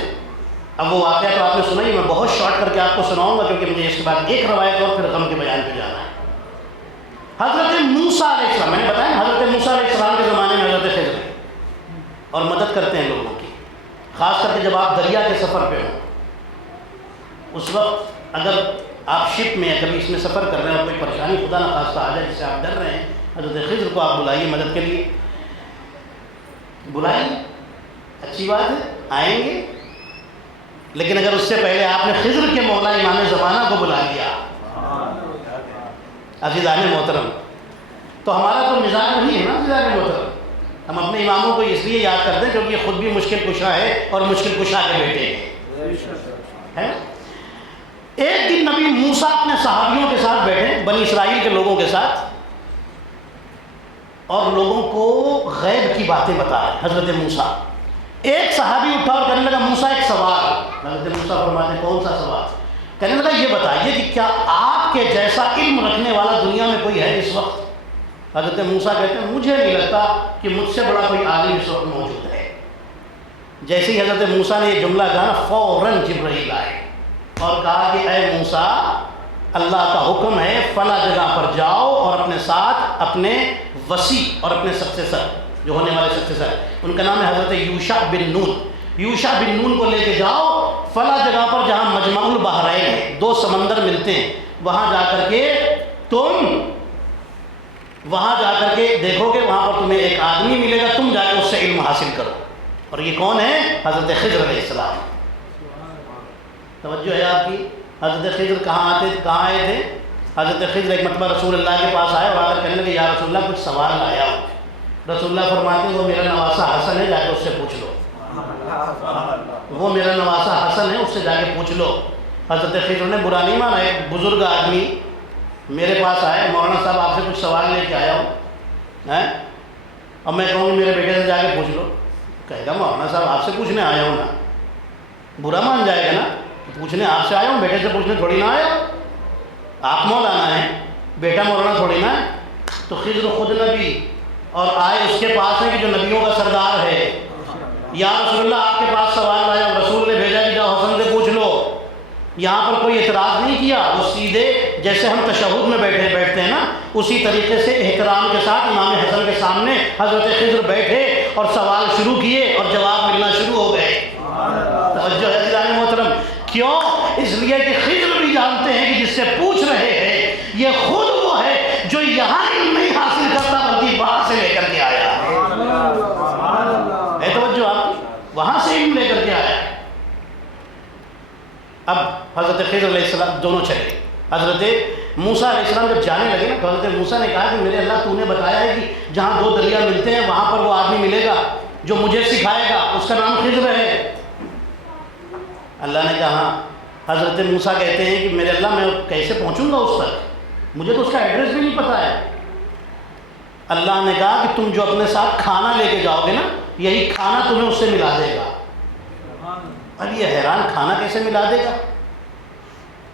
اب وہ واقعہ تو آپ نے سنا ہی، میں بہت شارٹ کر کے آپ کو سناؤں گا کیونکہ مجھے اس کے بعد ایک روایت اور پھر غم کے بیان پہ جانا ہے۔ حضرت موسیٰ علیہ السلام، میں نے بتایا نا حضرت موسیٰ علیہ السلام کے زمانے میں حضرت خضر ہیں اور مدد کرتے ہیں لوگوں کی، خاص کر کے جب آپ دریا کے سفر پہ ہوں، اس وقت اگر آپ شپ میں کبھی اس میں سفر کر رہے ہیں اور کوئی پریشانی خدا نہ خواستہ آ جائے جس سے آپ ڈر رہے ہیں، حضرت خضر کو آپ بلائیے مدد کے لیے، بلائیے، اچھی بات ہے، آئیں گے، لیکن اگر اس سے پہلے آپ نے خضر کے مولا امام زمانہ کو بلا لیا، عزیزان محترم، تو ہمارا تو مزاج نہیں ہے نا عزیزان محترم، ہم اپنے اماموں کو اس لیے یاد کرتے ہیں کیونکہ یہ خود بھی مشکل کشا ہے اور مشکل کشا کے بیٹے ہیں۔ ایک دن نبی موسیٰ اپنے صحابیوں کے ساتھ بیٹھے، بنی اسرائیل کے لوگوں کے ساتھ، اور لوگوں کو غیب کی باتیں بتا رہے حضرت موسیٰ۔ ایک صحابی اٹھا اور کہنے لگا موسیٰ ایک سوال، حضرت موسیٰ فرماتے ہیں کون سا سوال؟ کہنے لگا یہ بتائیے کہ کیا آپ کے جیسا علم رکھنے والا دنیا میں کوئی ہے اس وقت؟ حضرت موسیٰ کہتے ہیں مجھے نہیں لگتا کہ مجھ سے بڑا کوئی عالم اس وقت موجود ہے۔ جیسے ہی حضرت موسیٰ نے یہ جملہ کہا فوراً جبرائیل آئے اور کہا کہ اے موسیٰ، اللہ کا حکم ہے فلاں جگہ پر جاؤ اور اپنے ساتھ اپنے وصی اور اپنے سکسیسر، جو ہونے والے سکسیسر، ان کا نام ہے حضرت یوشع بن نون، یوشع بن نون کو لے کے جاؤ فلاں جگہ پر جہاں مجمع البحرین ہے، دو سمندر ملتے ہیں، وہاں جا کر کے دیکھو گے، وہاں پر تمہیں ایک آدمی ملے گا، تم جا کے اس سے علم حاصل کرو۔ اور یہ کون ہے؟ حضرت خضر علیہ السلام۔ توجہ ہے آپ کی؟ حضرت خضر کہاں آئے تھے؟ حضرت خضر ایک مرتبہ رسول اللہ کے پاس آئے اور آ کر کہنے لگے یا رسول اللہ کچھ سوال لایا ہوں۔ رسول اللہ فرماتے ہیں وہ میرا نواسا حسن ہے، جا کے اس سے پوچھ لو، وہ میرا نواسا حسن ہے، اس سے جا کے پوچھ لو۔ حضرت خضر نے برا نہیں مانا، ایک بزرگ آدمی میرے پاس آئے، مولانا صاحب آپ سے کچھ سوال لے کے آیا ہوں، اب میں کہوں گی میرے بیٹے سے جا کے پوچھ لو، کہے گا مولانا صاحب آپ سے پوچھنے آیا ہوں نا، برا مان جائے گا نا، پوچھنے آپ سے آیا ہوں، بیٹے سے پوچھنے تھوڑی نہ آیا، آپ مولانا ہیں، بیٹا مولانا تھوڑی نہ ہے۔ تو خضر خود نبی اور آئے اس کے پاس ہے کہ جو نبیوں کا سردار ہے، یا رسول اللہ آپ کے پاس سوال لایا، رسول نے بھیجا کہ جاؤ حسن سے پوچھ لو۔ یہاں پر کوئی اعتراض نہیں کیا، وہ سیدھے جیسے ہم تشہد میں بیٹھتے ہیں نا، اسی طریقے سے احترام کے ساتھ امام حسن کے سامنے حضرت خضر بیٹھے اور سوال شروع کیے اور جواب ملنا شروع ہو گئے۔ توجہ ہے عزیزان محترم، کیوں؟ اس لیے کہ خضر بھی جانتے ہیں کہ جس سے پوچھ رہے ہیں یہ خود وہ ہے جو یہاں علم نہیں حاصل کرتا بلکہ باہر سے لے کر کے آیا ہے۔ توجہ آپ کی، وہاں سے علم لے کر کے آیا ہے۔ اب حضرت خضر علیہ السلام دونوں چلے، حضرت موسیٰ علیہ السلام جب جانے لگے نا تو حضرت موسیٰ نے کہا کہ میرے اللہ تو نے بتایا ہے کہ جہاں دو دریا ملتے ہیں وہاں پر وہ آدمی ملے گا جو مجھے سکھائے گا، اس کا نام خضر ہے۔ اللہ نے کہا حضرت موسیٰ کہتے ہیں کہ میرے اللہ میں کیسے پہنچوں گا اس تک، مجھے تو اس کا ایڈریس بھی نہیں پتہ ہے۔ اللہ نے کہا کہ تم جو اپنے ساتھ کھانا لے کے جاؤ گے نا، یہی کھانا تمہیں اس سے ملا دے گا۔ اب یہ حیران، کھانا کیسے ملا دے گا؟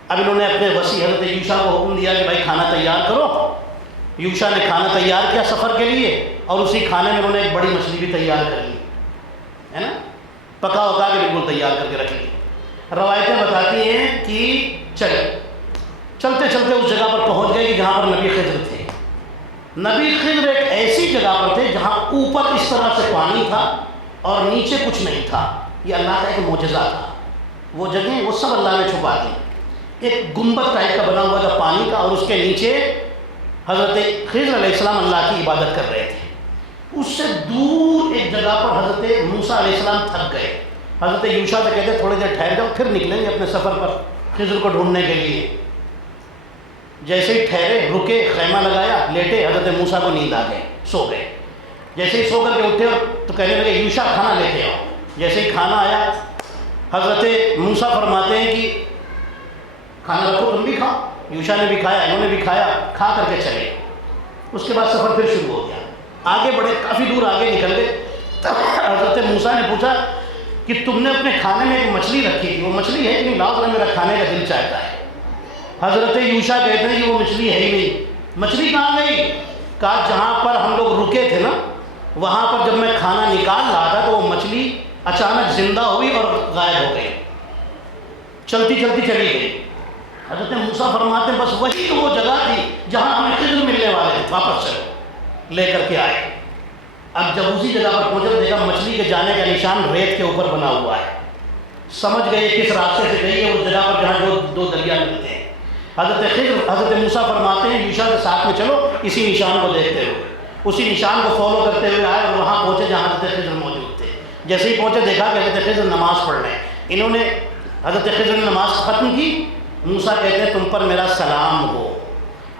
اب انہوں نے اپنے وصی حضرت یوشع کو حکم دیا کہ بھائی کھانا تیار کرو۔ یوشع نے کھانا تیار کیا سفر کے لیے، اور اسی کھانے میں انہوں نے ایک بڑی مچھلی بھی تیار کر لی ہے نا، پکا ہوتا کے بالکل تیار کر کے رکھ لی۔ روایتیں بتاتی ہیں کہ چلتے چلتے اس جگہ پر پہنچ گئے کہ جہاں پر نبی خضر تھے۔ نبی خضر ایک ایسی جگہ پر تھے جہاں اوپر اس طرح سے پانی تھا اور نیچے کچھ نہیں تھا، یہ اللہ کا ایک معجزہ تھا۔ وہ جگہیں وہ سب اللہ نے چھپا دی، ایک گنبد ٹائپ کا بنا ہوا تھا پانی کا، اور اس کے نیچے حضرت خضر علیہ السلام اللہ کی عبادت کر رہے تھے۔ اس سے دور ایک جگہ پر حضرت موسیٰ علیہ السلام تھک گئے، حضرت یوشع سے کہتے تھوڑی دیر ٹھہر جاؤ پھر نکلیں گے اپنے سفر پر خضر کو ڈھونڈنے کے لیے۔ جیسے ہی ٹھہرے، رکے، خیمہ لگایا، لیٹے، حضرت موسیٰ کو نیند آ گئے، سو گئے۔ جیسے ہی سو کر کے اٹھے تو کہنے لگے یوشع کھانا لے کے آؤ۔ جیسے ہی کھانا آیا، حضرت موسیٰ فرماتے ہیں کہ کھانا رکھو تم بھی کھاؤ۔ یوشع نے بھی کھایا، انہوں نے بھی کھایا، کھا کر کے چلے۔ اس کے بعد سفر پھر شروع ہو گیا، آگے بڑھے، کافی دور آگے نکل گئے۔ تب حضرت موسیٰ نے پوچھا کہ تم نے اپنے کھانے میں ایک مچھلی رکھی تھی، وہ مچھلی ہے کہ نہیں؟ لاؤ ذرا، میرا کھانے کا دل چاہتا ہے۔ حضرت یوشع کہتے ہیں کہ وہ مچھلی ہے ہی نہیں۔ مچھلی کہاں گئی؟ کہا جہاں پر ہم لوگ رکے تھے نا، وہاں پر جب میں کھانا نکال رہا تھا تو وہ مچھلی اچانک زندہ ہوئی اور غائب ہو گئی، چلتی چلتی چلی گئی۔ حضرت موسیٰ فرماتے ہیں بس وہی تو وہ جگہ تھی جہاں ہمیں خضر ملنے والے تھے، واپس چلو، لے کر کے آئے۔ اب جب اسی جگہ پر پہنچے تو دیکھا مچھلی کے جانے کا نشان ریت کے اوپر بنا ہوا ہے۔ سمجھ گئے کس راستے سے گئی ہے، اس جگہ پر جہاں دو دریا ملتے ہیں۔ حضرت موسیٰ فرماتے ہیں یوشع کے ساتھ میں چلو، اسی نشان کو دیکھتے ہوئے، اسی نشان کو فالو کرتے ہوئے آئے اور وہاں پہنچے جہاں حضرت خضر موجود تھے۔ جیسے ہی پہنچے دیکھا کہ حضرت خضر نماز پڑھ رہے ہیں۔ انہوں نے حضرت خضر نے نماز ختم کی۔ موسیٰ کہتے ہیں تم پر میرا سلام ہو۔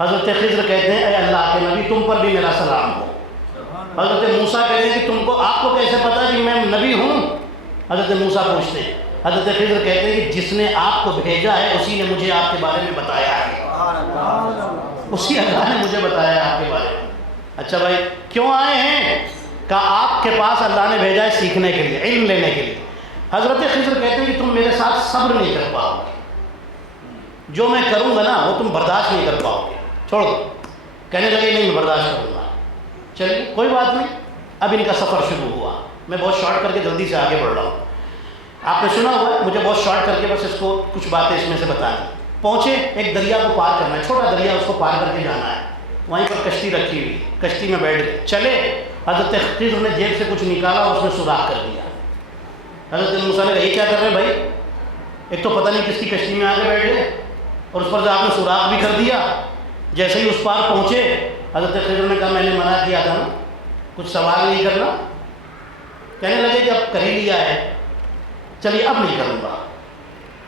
حضرت خضر کہتے ہیں اے اللہ کے نبی تم پر بھی میرا سلام ہو۔ حضرت موسیٰ کہتے ہیں کہ تم کو، آپ کو کیسے پتا کہ میں نبی ہوں؟ حضرت موسیٰ پوچھتے ہیں۔ حضرت خضر کہتے ہیں کہ جس نے آپ کو بھیجا ہے اسی نے مجھے آپ کے بارے میں بتایا ہے، اسی اللہ نے مجھے بتایا ہے آپ کے بارے میں۔ اچھا بھائی کیوں آئے ہیں؟ کہا آپ کے پاس اللہ نے بھیجا ہے سیکھنے کے لیے، علم لینے کے لیے۔ حضرت خضر کہتے ہیں کہ تم میرے ساتھ صبر نہیں کر پاؤ گے، جو میں کروں گا نا وہ تم برداشت نہیں کر پاؤ گے، چھوڑ دو۔ کہنے لگے نہیں میں برداشت کروں گا۔ چلیے کوئی بات نہیں۔ اب ان کا سفر شروع ہوا۔ میں بہت شارٹ کر کے جلدی سے آگے بڑھ رہا ہوں، آپ نے سنا ہوا ہے، مجھے بہت شارٹ کر کے بس اس کو کچھ باتیں اس میں سے بتا دیں۔ پہنچے، ایک دریا کو پار کرنا ہے، چھوٹا دریا، اس کو پار کر کے جانا ہے۔ وہیں پر کشتی رکھی ہوئی، کشتی میں بیٹھ گئے، چلے۔ حضرت خضر نے جیب سے کچھ نکالا، اس میں سوراخ کر دیا۔ حضرت موسیٰ نے کہا یہ کیا کر رہے ہیں بھائی؟ ایک تو پتہ نہیں کس کی کشتی میں آگے بیٹھ گئے اور اس پر سے آپ نے سوراخ بھی کر دیا۔ جیسے ہی اس پار پہنچے حضرت خضر نے کہا میں نے منع کیا تھا نا کچھ سوال نہیں کرنا۔ کہنے لگے کہ اب کر ہی لیا ہے، چلیے اب نہیں کروں گا،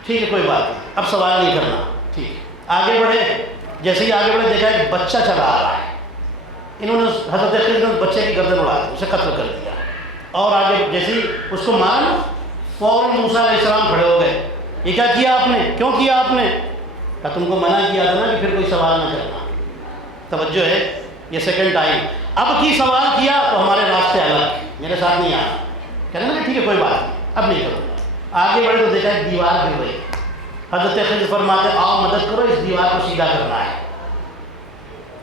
ٹھیک ہے کوئی بات نہیں، اب سوال نہیں کرنا، ٹھیک۔ آگے بڑھے، جیسے ہی آگے بڑھے دیکھا ایک بچہ چلا آ رہا ہے۔ انہوں نے حضرت خضر نے بچے کی گردن اڑا دی، اسے قتل کر دیا۔ اور آگے جیسے ہی اس کو مارا فوراً موسیٰ علیہ السلام کھڑے ہو گئے، یہ کیا کیا آپ نے؟ کیوں کیا آپ نے؟ کہا تم کو منع کیا تھا نا کہ پھر کوئی سوال نہ کرنا۔ توجہ ہے، یہ سیکنڈ ٹائم۔ اب کی سوال کیا تو ہمارے راستے الگ، میرے ساتھ نہیں آنا۔ کہنے لگے ٹھیک ہے کوئی بات نہیں، اب نہیں کروں گا۔ آگے بڑھے تو دیکھا ایک دیوار گر رہی۔ حضرت خضر فرماتے آؤ مدد کرو، اس دیوار کو سیدھا کرنا ہے۔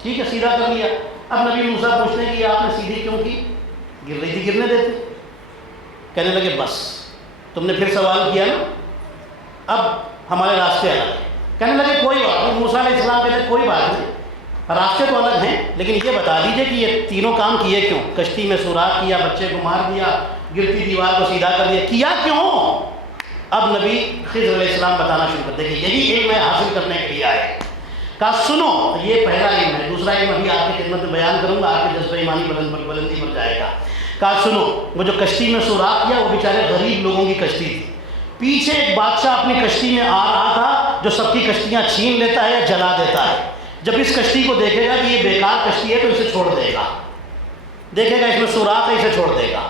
ٹھیک ہے سیدھا کر لیا۔ اب نبی موسیٰ پوچھتے ہیں کہ یہ آپ نے سیدھی کیوں کی؟ گر رہی تھی، گرنے دیتے۔ کہنے لگے بس تم نے پھر سوال کیا نا، اب ہمارے راستے الگ ہیں۔ کہنے لگے کوئی بات نہیں۔ موسیٰ علیہ السلام کہتے ہیں کوئی بات نہیں، راستے تو الگ ہیں لیکن یہ بتا دیجئے کہ یہ تینوں کام کیے کیوں؟ کشتی میں سوراخ کیا، بچے کو مار دیا، گرتی دیوار کو سیدھا کر دیا، کیا کیوں؟ اب نبی خضر علیہ السلام بتانا شروع کرتے کہ یہی علم میں حاصل کرنے کے لیے آئے۔ کہا سنو، یہ پہلا علم ہے، دوسرا علم ابھی آپ کی خدمت میں بیان کروں گا، آپ کے جذبہ ایمانی بلندی پر جائے گا۔ کہا سنو، وہ جو کشتی میں سوراخ کیا وہ بیچارے غریب لوگوں کی کشتی تھی۔ پیچھے ایک بادشاہ اپنی کشتی میں آ رہا تھا جو سب کی کشتیاں چھین لیتا ہے یا جلا دیتا ہے۔ جب اس کشتی کو دیکھے گا کہ یہ بیکار کشتی ہے تو اسے چھوڑ دے گا، دیکھے گا اس میں سوراخ ہے اسے چھوڑ دے گا۔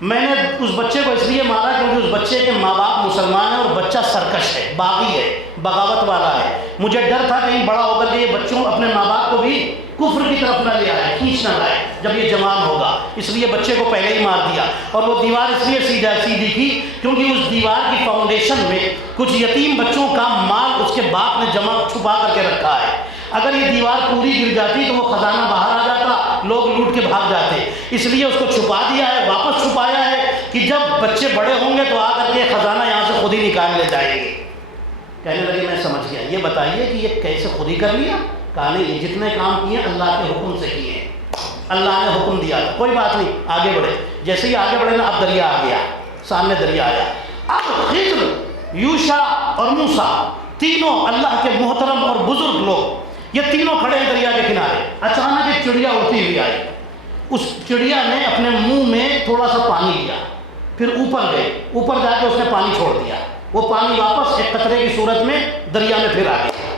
میں نے اس بچے کو اس لیے مارا کیونکہ اس بچے کے ماں باپ مسلمان ہیں اور بچہ سرکش ہے، باغی ہے، بغاوت والا ہے۔ مجھے ڈر تھا کہیں بڑا ہو کر کے یہ بچوں اپنے ماں باپ کو بھی کفر کی طرف نہ لے آئے، کھینچ نہ لائے جب یہ جوان ہوگا، اس لیے بچے کو پہلے ہی مار دیا۔ اور وہ دیوار اس لیے سیدھی کی کیونکہ اس دیوار کی فاؤنڈیشن میں کچھ یتیم بچوں کا مال اس کے باپ نے جمع چھپا کر کے رکھا ہے۔ اگر یہ دیوار پوری گر جاتی تو وہ خزانہ باہر آ جاتا، لوگ لوٹ کے بھاگ جاتے، اس لیے اس کو چھپا دیا ہے، واپس چھپایا ہے کہ جب بچے بڑے ہوں گے تو آ کر کے خزانہ یہاں سے خود ہی نکال لے جائیں گے۔ کہنے لگے میں سمجھ گیا، یہ بتائیے کہ یہ کیسے خود ہی کر لیا؟ کہا نہیں، یہ جتنے کام کیے اللہ کے حکم سے کیے ہیں، اللہ نے حکم دیا تھا۔ کوئی بات نہیں، آگے بڑھے۔ جیسے ہی آگے بڑھے نا اب دریا آ گیا، سامنے دریا آیا۔ اب خضر، یوشع اور موسیٰ تینوں اللہ کے محترم اور بزرگ لوگ، یہ تینوں کھڑے ہیں دریا کے کنارے۔ اچانک ایک چڑیا اڑتی ہوئی آئی، اس چڑیا نے اپنے منہ میں تھوڑا سا پانی لیا، پھر اوپر گئے، اوپر جا کے اس نے پانی چھوڑ دیا، وہ پانی واپس ایک قطرے کی صورت میں دریا میں پھر آ گیا۔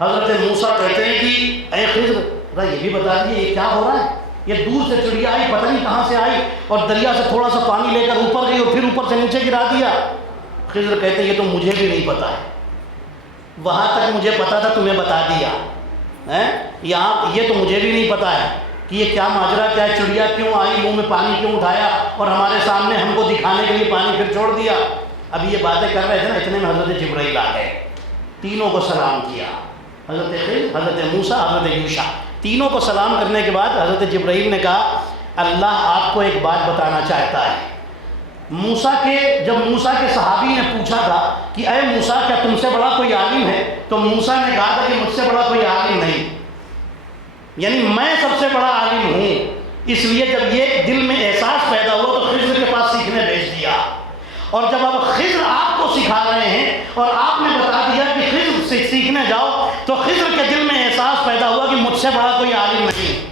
حضرت موسیٰ کہتے ہیں کہ اے خضر ذرا یہ بھی بتا دیجیے یہ کیا ہو رہا ہے؟ یہ دور سے چڑیا آئی، پتہ نہیں کہاں سے آئی اور دریا سے تھوڑا سا پانی لے کر اوپر گئی اور پھر اوپر سے نیچے گرا دیا۔ خضر کہتے ہیں یہ تو مجھے بھی نہیں پتا ہے، وہاں تک مجھے پتا تھا تمہیں بتا دیا، یہاں یہ تو مجھے بھی نہیں پتا ہے کہ یہ کیا ماجرا، کیا چڑیا کیوں آئی، منہ میں پانی کیوں اٹھایا اور ہمارے سامنے ہم کو دکھانے کے لیے پانی پھر چھوڑ دیا۔ اب یہ باتیں کر رہے تھے نا، اتنے میں حضرت جبرائیل آ گئے، تینوں کو سلام کیا، حضرت خضر، حضرت موسیٰ، حضرت یوشع، تینوں کو سلام کرنے کے بعد حضرت جبرائیل نے کہا اللہ آپ کو ایک بات بتانا چاہتا ہے۔ موسیٰ کے صحابی نے پوچھا تھا کہ اے موسیٰ کیا تم سے بڑا کوئی عالم ہے؟ تو موسیٰ نے کہا تھا کہ مجھ سے بڑا کوئی عالم نہیں، یعنی میں سب سے بڑا عالم ہوں۔ اس لیے جب یہ دل میں احساس پیدا ہوا تو خضر کے پاس سیکھنے بھیج دیا، اور جب اب خضر آپ کو سکھا رہے ہیں اور آپ نے بتا دیا کہ خضر سے سیکھنے جاؤ، تو خضر کے دل میں احساس پیدا ہوا کہ مجھ سے بڑا کوئی عالم نہیں۔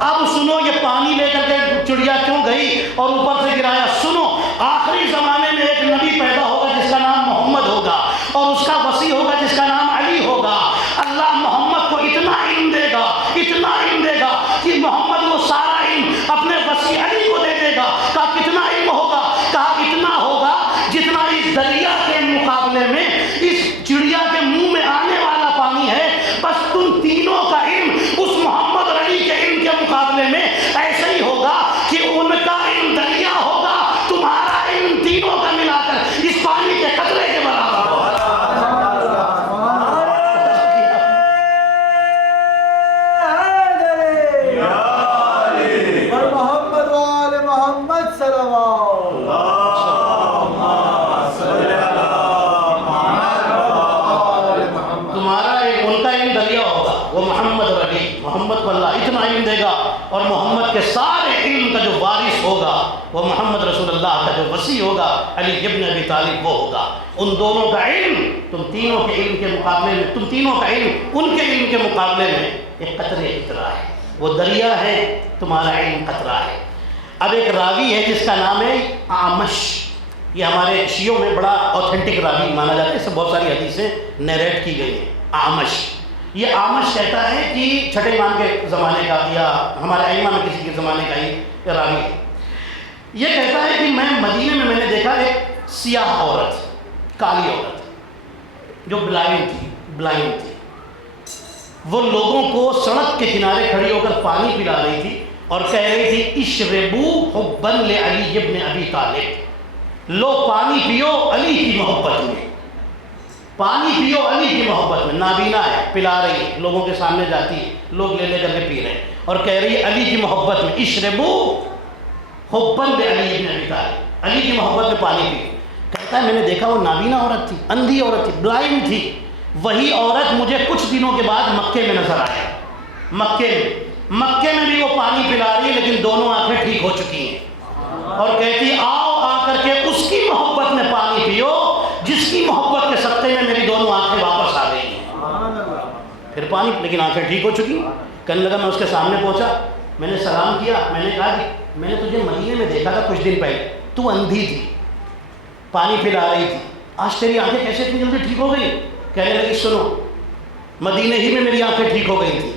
اب سنو یہ پانی لے کر کے چڑیا کیوں گئی اور اوپر سے گرایا؟ سنو، آخری زمانے میں ایک نبی پیدا ہوگا جس کا نام محمد ہوگا، اور اس کا وصی ہوگا جس کا نام علی ہوگا۔ اللہ محمد کو اتنا علم دے گا، اتنا علم دے گا کہ محمد وہ سارا علم اپنے وصی علی کو دے دے گا۔ کہا کتنا علم ہوگا؟ کہا اتنا ہوگا جتنا اس دریا کے مقابلے میں اس چڑیا کے منہ میں آنے والا پانی ہے۔ بس تم تینوں کا علم اس محمد اور علی کے علم کے مقابلے میں ایسا ہی ہوگا کہ ان کا علم دریا ہوگا، تمہارا علم تینوں کا ملا کر اس پانی کے قطرے کے برابر ہوگا۔ محمد کو اللہ اتنا علم دے گا، اور محمد کے سارے علم کا جو وارث ہوگا وہ محمد رسول اللہ کا جو وصی ہوگا علی ابن ابی طالب وہ ہوگا۔ ان دونوں کا علم تم تینوں کے علم کے مقابلے میں، تم تینوں کا علم ان کے علم کے مقابلے میں ایک قطرے قطرہ ہے، وہ دریا ہے، تمہارا علم قطرہ ہے۔ اب ایک راوی ہے جس کا نام ہے اعمش، یہ ہمارے شیعوں میں بڑا اوتھینٹک راوی مانا جاتا ہے، اس سے بہت ساری حدیثیں نیریٹ کی گئی ہیں۔ اعمش، یہ اعمش کہتا ہے کہ چھٹے امام کے زمانے کا یا ہمارے ائمہ میں کسی کے زمانے کا یہ راوی ہے۔ یہ کہتا ہے کہ میں مدینے میں نے دیکھا ایک سیاہ عورت، کالی عورت جو بلائنڈ تھی، وہ لوگوں کو سڑک کے کنارے کھڑی ہو کر پانی پلا رہی تھی اور کہہ رہی تھی اشربو حبا لعلی ابن ابی طالب، لو پانی پیو علی کی محبت میں، پانی پیو علی کی محبت میں۔ نابینا ہے، پلا رہی ہے، لوگوں کے سامنے جاتی ہے، لوگ لے کر کے پی رہے ہیں اور کہہ رہی ہے علی کی محبت میں، اشربو حبا لعلی ابن ابی طالب، علی کی محبت میں پانی پیو۔ کہتا ہے میں نے دیکھا وہ نابینا عورت تھی، اندھی عورت تھی، بلائنڈ تھی۔ وہی عورت مجھے کچھ دنوں کے بعد مکے میں نظر آیا، مکے میں بھی وہ پانی پلا رہی ہے، لیکن دونوں آنکھیں ٹھیک ہو چکی ہیں، اور کہتی آؤ آ کر کے اس کی محبت میں پانی پیو جس کی محبت کے صدقے میں میری دونوں آنکھیں واپس آ گئی ہیں۔ پھر پانی، لیکن آنکھیں ٹھیک ہو چکی۔ کہنے لگا میں اس کے سامنے پہنچا، میں نے سلام کیا، میں نے کہا کہ میں نے تجھے مدینے میں دیکھا تھا کچھ دن پہلے، تو اندھی تھی، پانی پلا رہی تھی، آج تیری آنکھیں کیسے اتنی جلدی ٹھیک ہو گئی؟ کہنے لگی سنو، مدینے ہی میں میری آنکھیں ٹھیک ہو گئی تھی۔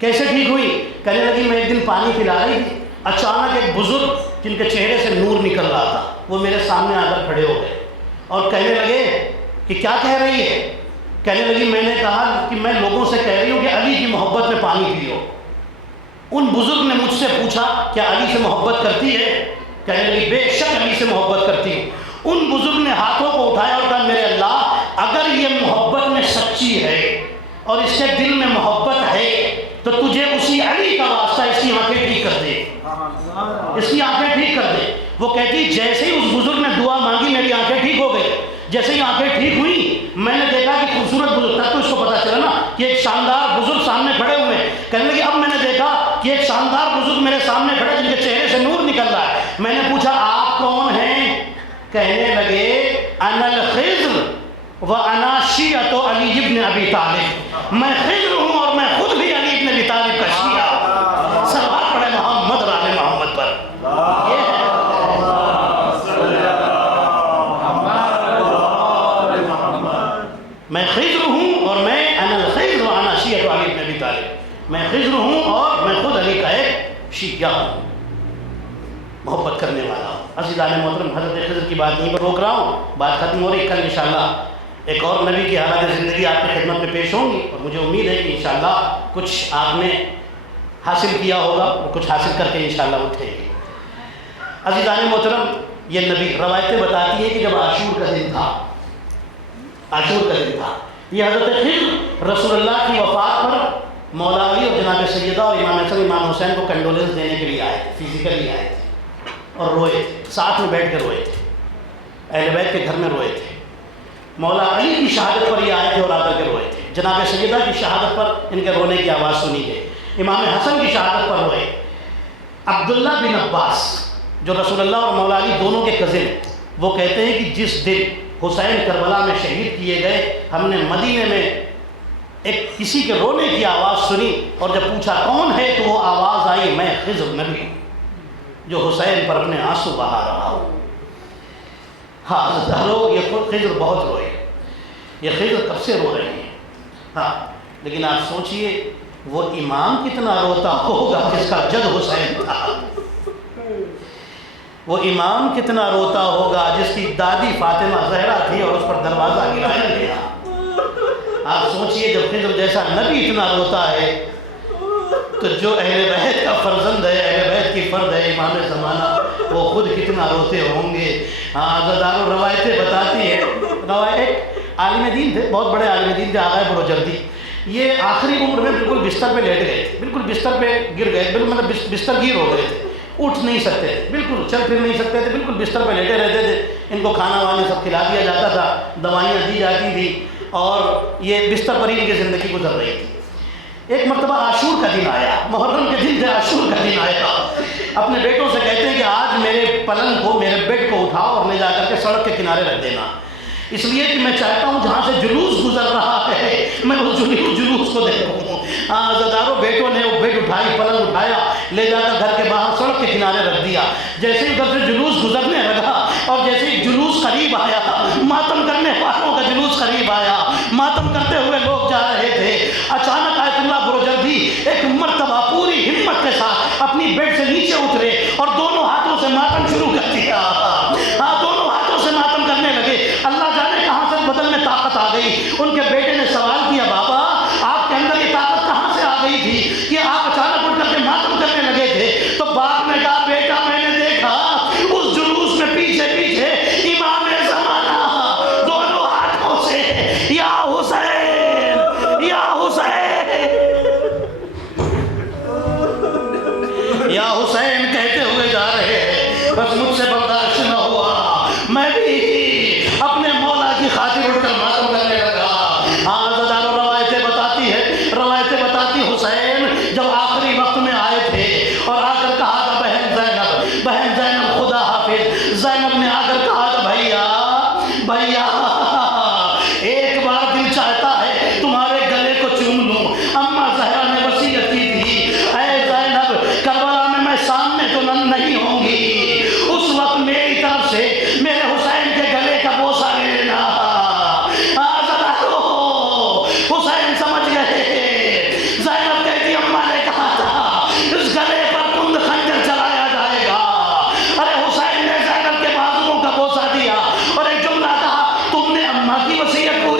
کیسے ٹھیک ہوئی؟ کہنے لگی میں ایک دن پانی پلا رہی تھی، اچانک ایک بزرگ جن کے چہرے سے نور نکل رہا تھا وہ میرے سامنے آ کر کھڑے ہو گئے اور کہنے لگے کہ کیا کہہ رہی ہے؟ کہنے لگی میں نے کہا کہ میں لوگوں سے کہہ رہی ہوں کہ علی کی محبت میں پانی پیو۔ ان بزرگ نے مجھ سے پوچھا کیا علی سے محبت کرتی ہے؟ کہنے لگی بے شک علی سے محبت کرتی ہوں۔ ان بزرگ نے ہاتھوں کو اٹھایا اور کہا میرے اللہ اگر یہ محبت میں سچی ہے اور اس کے دل میں محبت ہے تو تجھے اسی علی کا واسطہ اس کی آنکھیں ٹھیک کر دے، اس کی آنکھیں ٹھیک کر دے۔ وہ کہتی جیسے ہی اس بزرگ نے دعا مانگی میری آنکھیں ٹھیک ہو گئی۔ جیسے ہی آنکھیں ٹھیک ہوئی میں نے دیکھا کہ خوبصورت بزرگ، تب تو اس کو پتا چلا نا کہ ایک شاندار بزرگ سامنے کھڑے ہوئے ہیں۔ کہنے لگی اب میں نے دیکھا کہ ایک شاندار بزرگ میرے سامنے کھڑے جن کے چہرے سے نور نکل رہا ہے۔ میں نے پوچھا آپ کون ہیں؟ کہنے لگے انا الخضر وانا شیعۃ علی ابن ابی طالب، میں خضر ہوں اور میں خود بھی علی ابن ابی طالب کا شیعہ۔ صلوات پڑھے محمد اور آل محمد پر۔ یہ ہے میں خضر ہوں اور میں انا الخضر وانا شیعۃ علی ابن ابی طالب، میں خضر ہوں اور میں خود علی کا ایک شیعہ ہوں، محبت کرنے والا ہوں۔ عزیزان محترم، حضرت خضر کی بات یہیں پر روک رہا ہوں، بات ختم ہو رہی، کل انشاءاللہ ایک اور نبی کی حالت زندگی آپ کی خدمت میں پیش ہوں گی، اور مجھے امید ہے کہ انشاءاللہ کچھ آپ نے حاصل کیا ہوگا اور کچھ حاصل کر کے انشاءاللہ اٹھیں گے۔ عزیزان محترم، یہ نبی روایتیں بتاتی ہیں کہ جب عاشور کا دن تھا، یہ حضرت خضر رسول اللہ کی وفات پر مولا علی اور جناب سیدہ اور امام حسن امام حسین کو کنڈولنس دینے کے لیے آئے تھے، فزیکلی آئے تھے، اور روئے تھے، ساتھ میں بیٹھ کر روئے تھے، اہل بیت کے گھر میں روئے تھے۔ مولا علی کی شہادت پر یہ آئے تھے اور آ کر کے روئے تھے۔ جناب سیدہ کی شہادت پر ان کے رونے کی آواز سنی گئی۔ امام حسن کی شہادت پر روئے۔ عبداللہ بن عباس جو رسول اللہ اور مولا علی دونوں کے کزن، وہ کہتے ہیں کہ جس دن حسین کربلا میں شہید کیے گئے، ہم نے مدینے میں ایک کسی کے رونے کی آواز سنی، اور جب پوچھا کون ہے تو وہ آواز آئی، میں خضر نبی ہوں جو حسین پر اپنے آنسو بہا رہا ہوں۔ ہاں لوگ یہ خضر بہت روئے، یہ خضر کب سے رو رہے ہیں۔ ہاں لیکن آپ سوچئے وہ امام کتنا روتا ہوگا جس کا جد حسین تھا، وہ امام کتنا روتا ہوگا جس کی دادی فاطمہ زہرا تھی اور اس پر دروازہ گرایا گیا۔ آپ سوچئے جب خضر جیسا نبی اتنا روتا ہے تو جو اہل بیت کا فرزند ہے، اہل بیت کی فرد ہے، امام زمانہ، وہ خود کتنا روتے ہوں گے۔ ہاں عزادارو روایتیں بتاتی ہیں، ایک عالم دین تھے، بہت بڑے عالم دین تھے، آغا بروجردی، یہ آخری عمر میں بالکل بستر پہ لیٹ گئے تھے، بالکل بستر پہ گر گئے، بالکل مطلب بستر گیر ہو گئے تھے، اٹھ نہیں سکتے تھے، بالکل چل پھر نہیں سکتے تھے، بالکل بستر پہ لیٹے رہتے تھے۔ ان کو کھانا وانا سب کھلا دیا جاتا تھا، دوائیاں دی جاتی تھیں، اور یہ بستر پر ہی ان کی زندگی گزر رہی تھی۔ ایک مرتبہ عاشور کا دن آیا، محرم کے دن سے عاشور کا دن آیا، اپنے بیٹوں سے کہتے ہیں کہ آج میرے پلنگ کو، میرے بیڈ کو اٹھاؤ اور لے جا کر کے سڑک کے کنارے رکھ دینا، اس لیے کہ میں چاہتا ہوں جہاں سے جلوس گزر رہا ہے میں اس جلوس کو دیکھوں۔ عزادارو بیٹوں نے وہ بیڈ اٹھائی، پلنگ اٹھایا، لے جا کر گھر کے باہر سڑک کے کنارے رکھ دیا۔ جیسے ہی ادھر سے جلوس گزرنے لگا اور جیسے ہی جلوس قریب آیا، ماتم کرنے والوں کا جلوس قریب آیا، ماتم کرتے ہوئے لوگ جا رہے تھے، اچانک آیت اللہ بروجردی ایک مرتبہ پوری ہمت کے ساتھ اپنی بیڈ سے نیچے اترے اور دونوں ہاتھوں سے ماتم شروع کر دیا۔ دونوں ہاتھوں سے ماتم کرنے لگے۔ اللہ جانے کہاں سے بدن میں طاقت آ گئی۔ ان کے بیٹے نے سوال کیا، بابا آپ کے اندر یہ طاقت کہاں سے آ گئی تھی کہ آپ اچانک اٹھ کر کے ماتم کرنے لگے تھے؟ تو باپ نے کہا، بیٹا میں نے دیکھا اس جلوس میں پیچھے پیچھے امام زمانہ دونوں ہاتھوں سے یا حسین یا حسین یا حسین کہتے ہوئے جا رہے ہیں۔ بس مجھ سے برداشت نہ ہوا، میں بھی اپنے مولا کی خاطر اٹھ کر ماتم کرنے لگا۔ عزادارو روایتیں بتاتی حسین جب آخری وقت میں آئے تھے اور آ کر کہا تھا بہن زینب خدا حافظ، زینب نے آ کر کہا تھا بھیا ایک بار دل چاہتا ہے تمہارے گلے کو چوم لوں۔ اماں زہرا نے وصیت کی تھی، اے زینب کربلا میں سامنے تو نہیں ہوں گی، اس وقت میری طرف سے میرے حسین کے گلے کا بوسہ لے لینا۔ حسین سمجھ گئے، زینب کہتی اماں نے کہا تھا اس گلے پر کند خنجر چلایا جائے گا۔ ارے حسین نے زینب کے بازوؤں کا بوسہ دیا اور ایک جملہ کہا، تم نے اماں کی وصیت پوری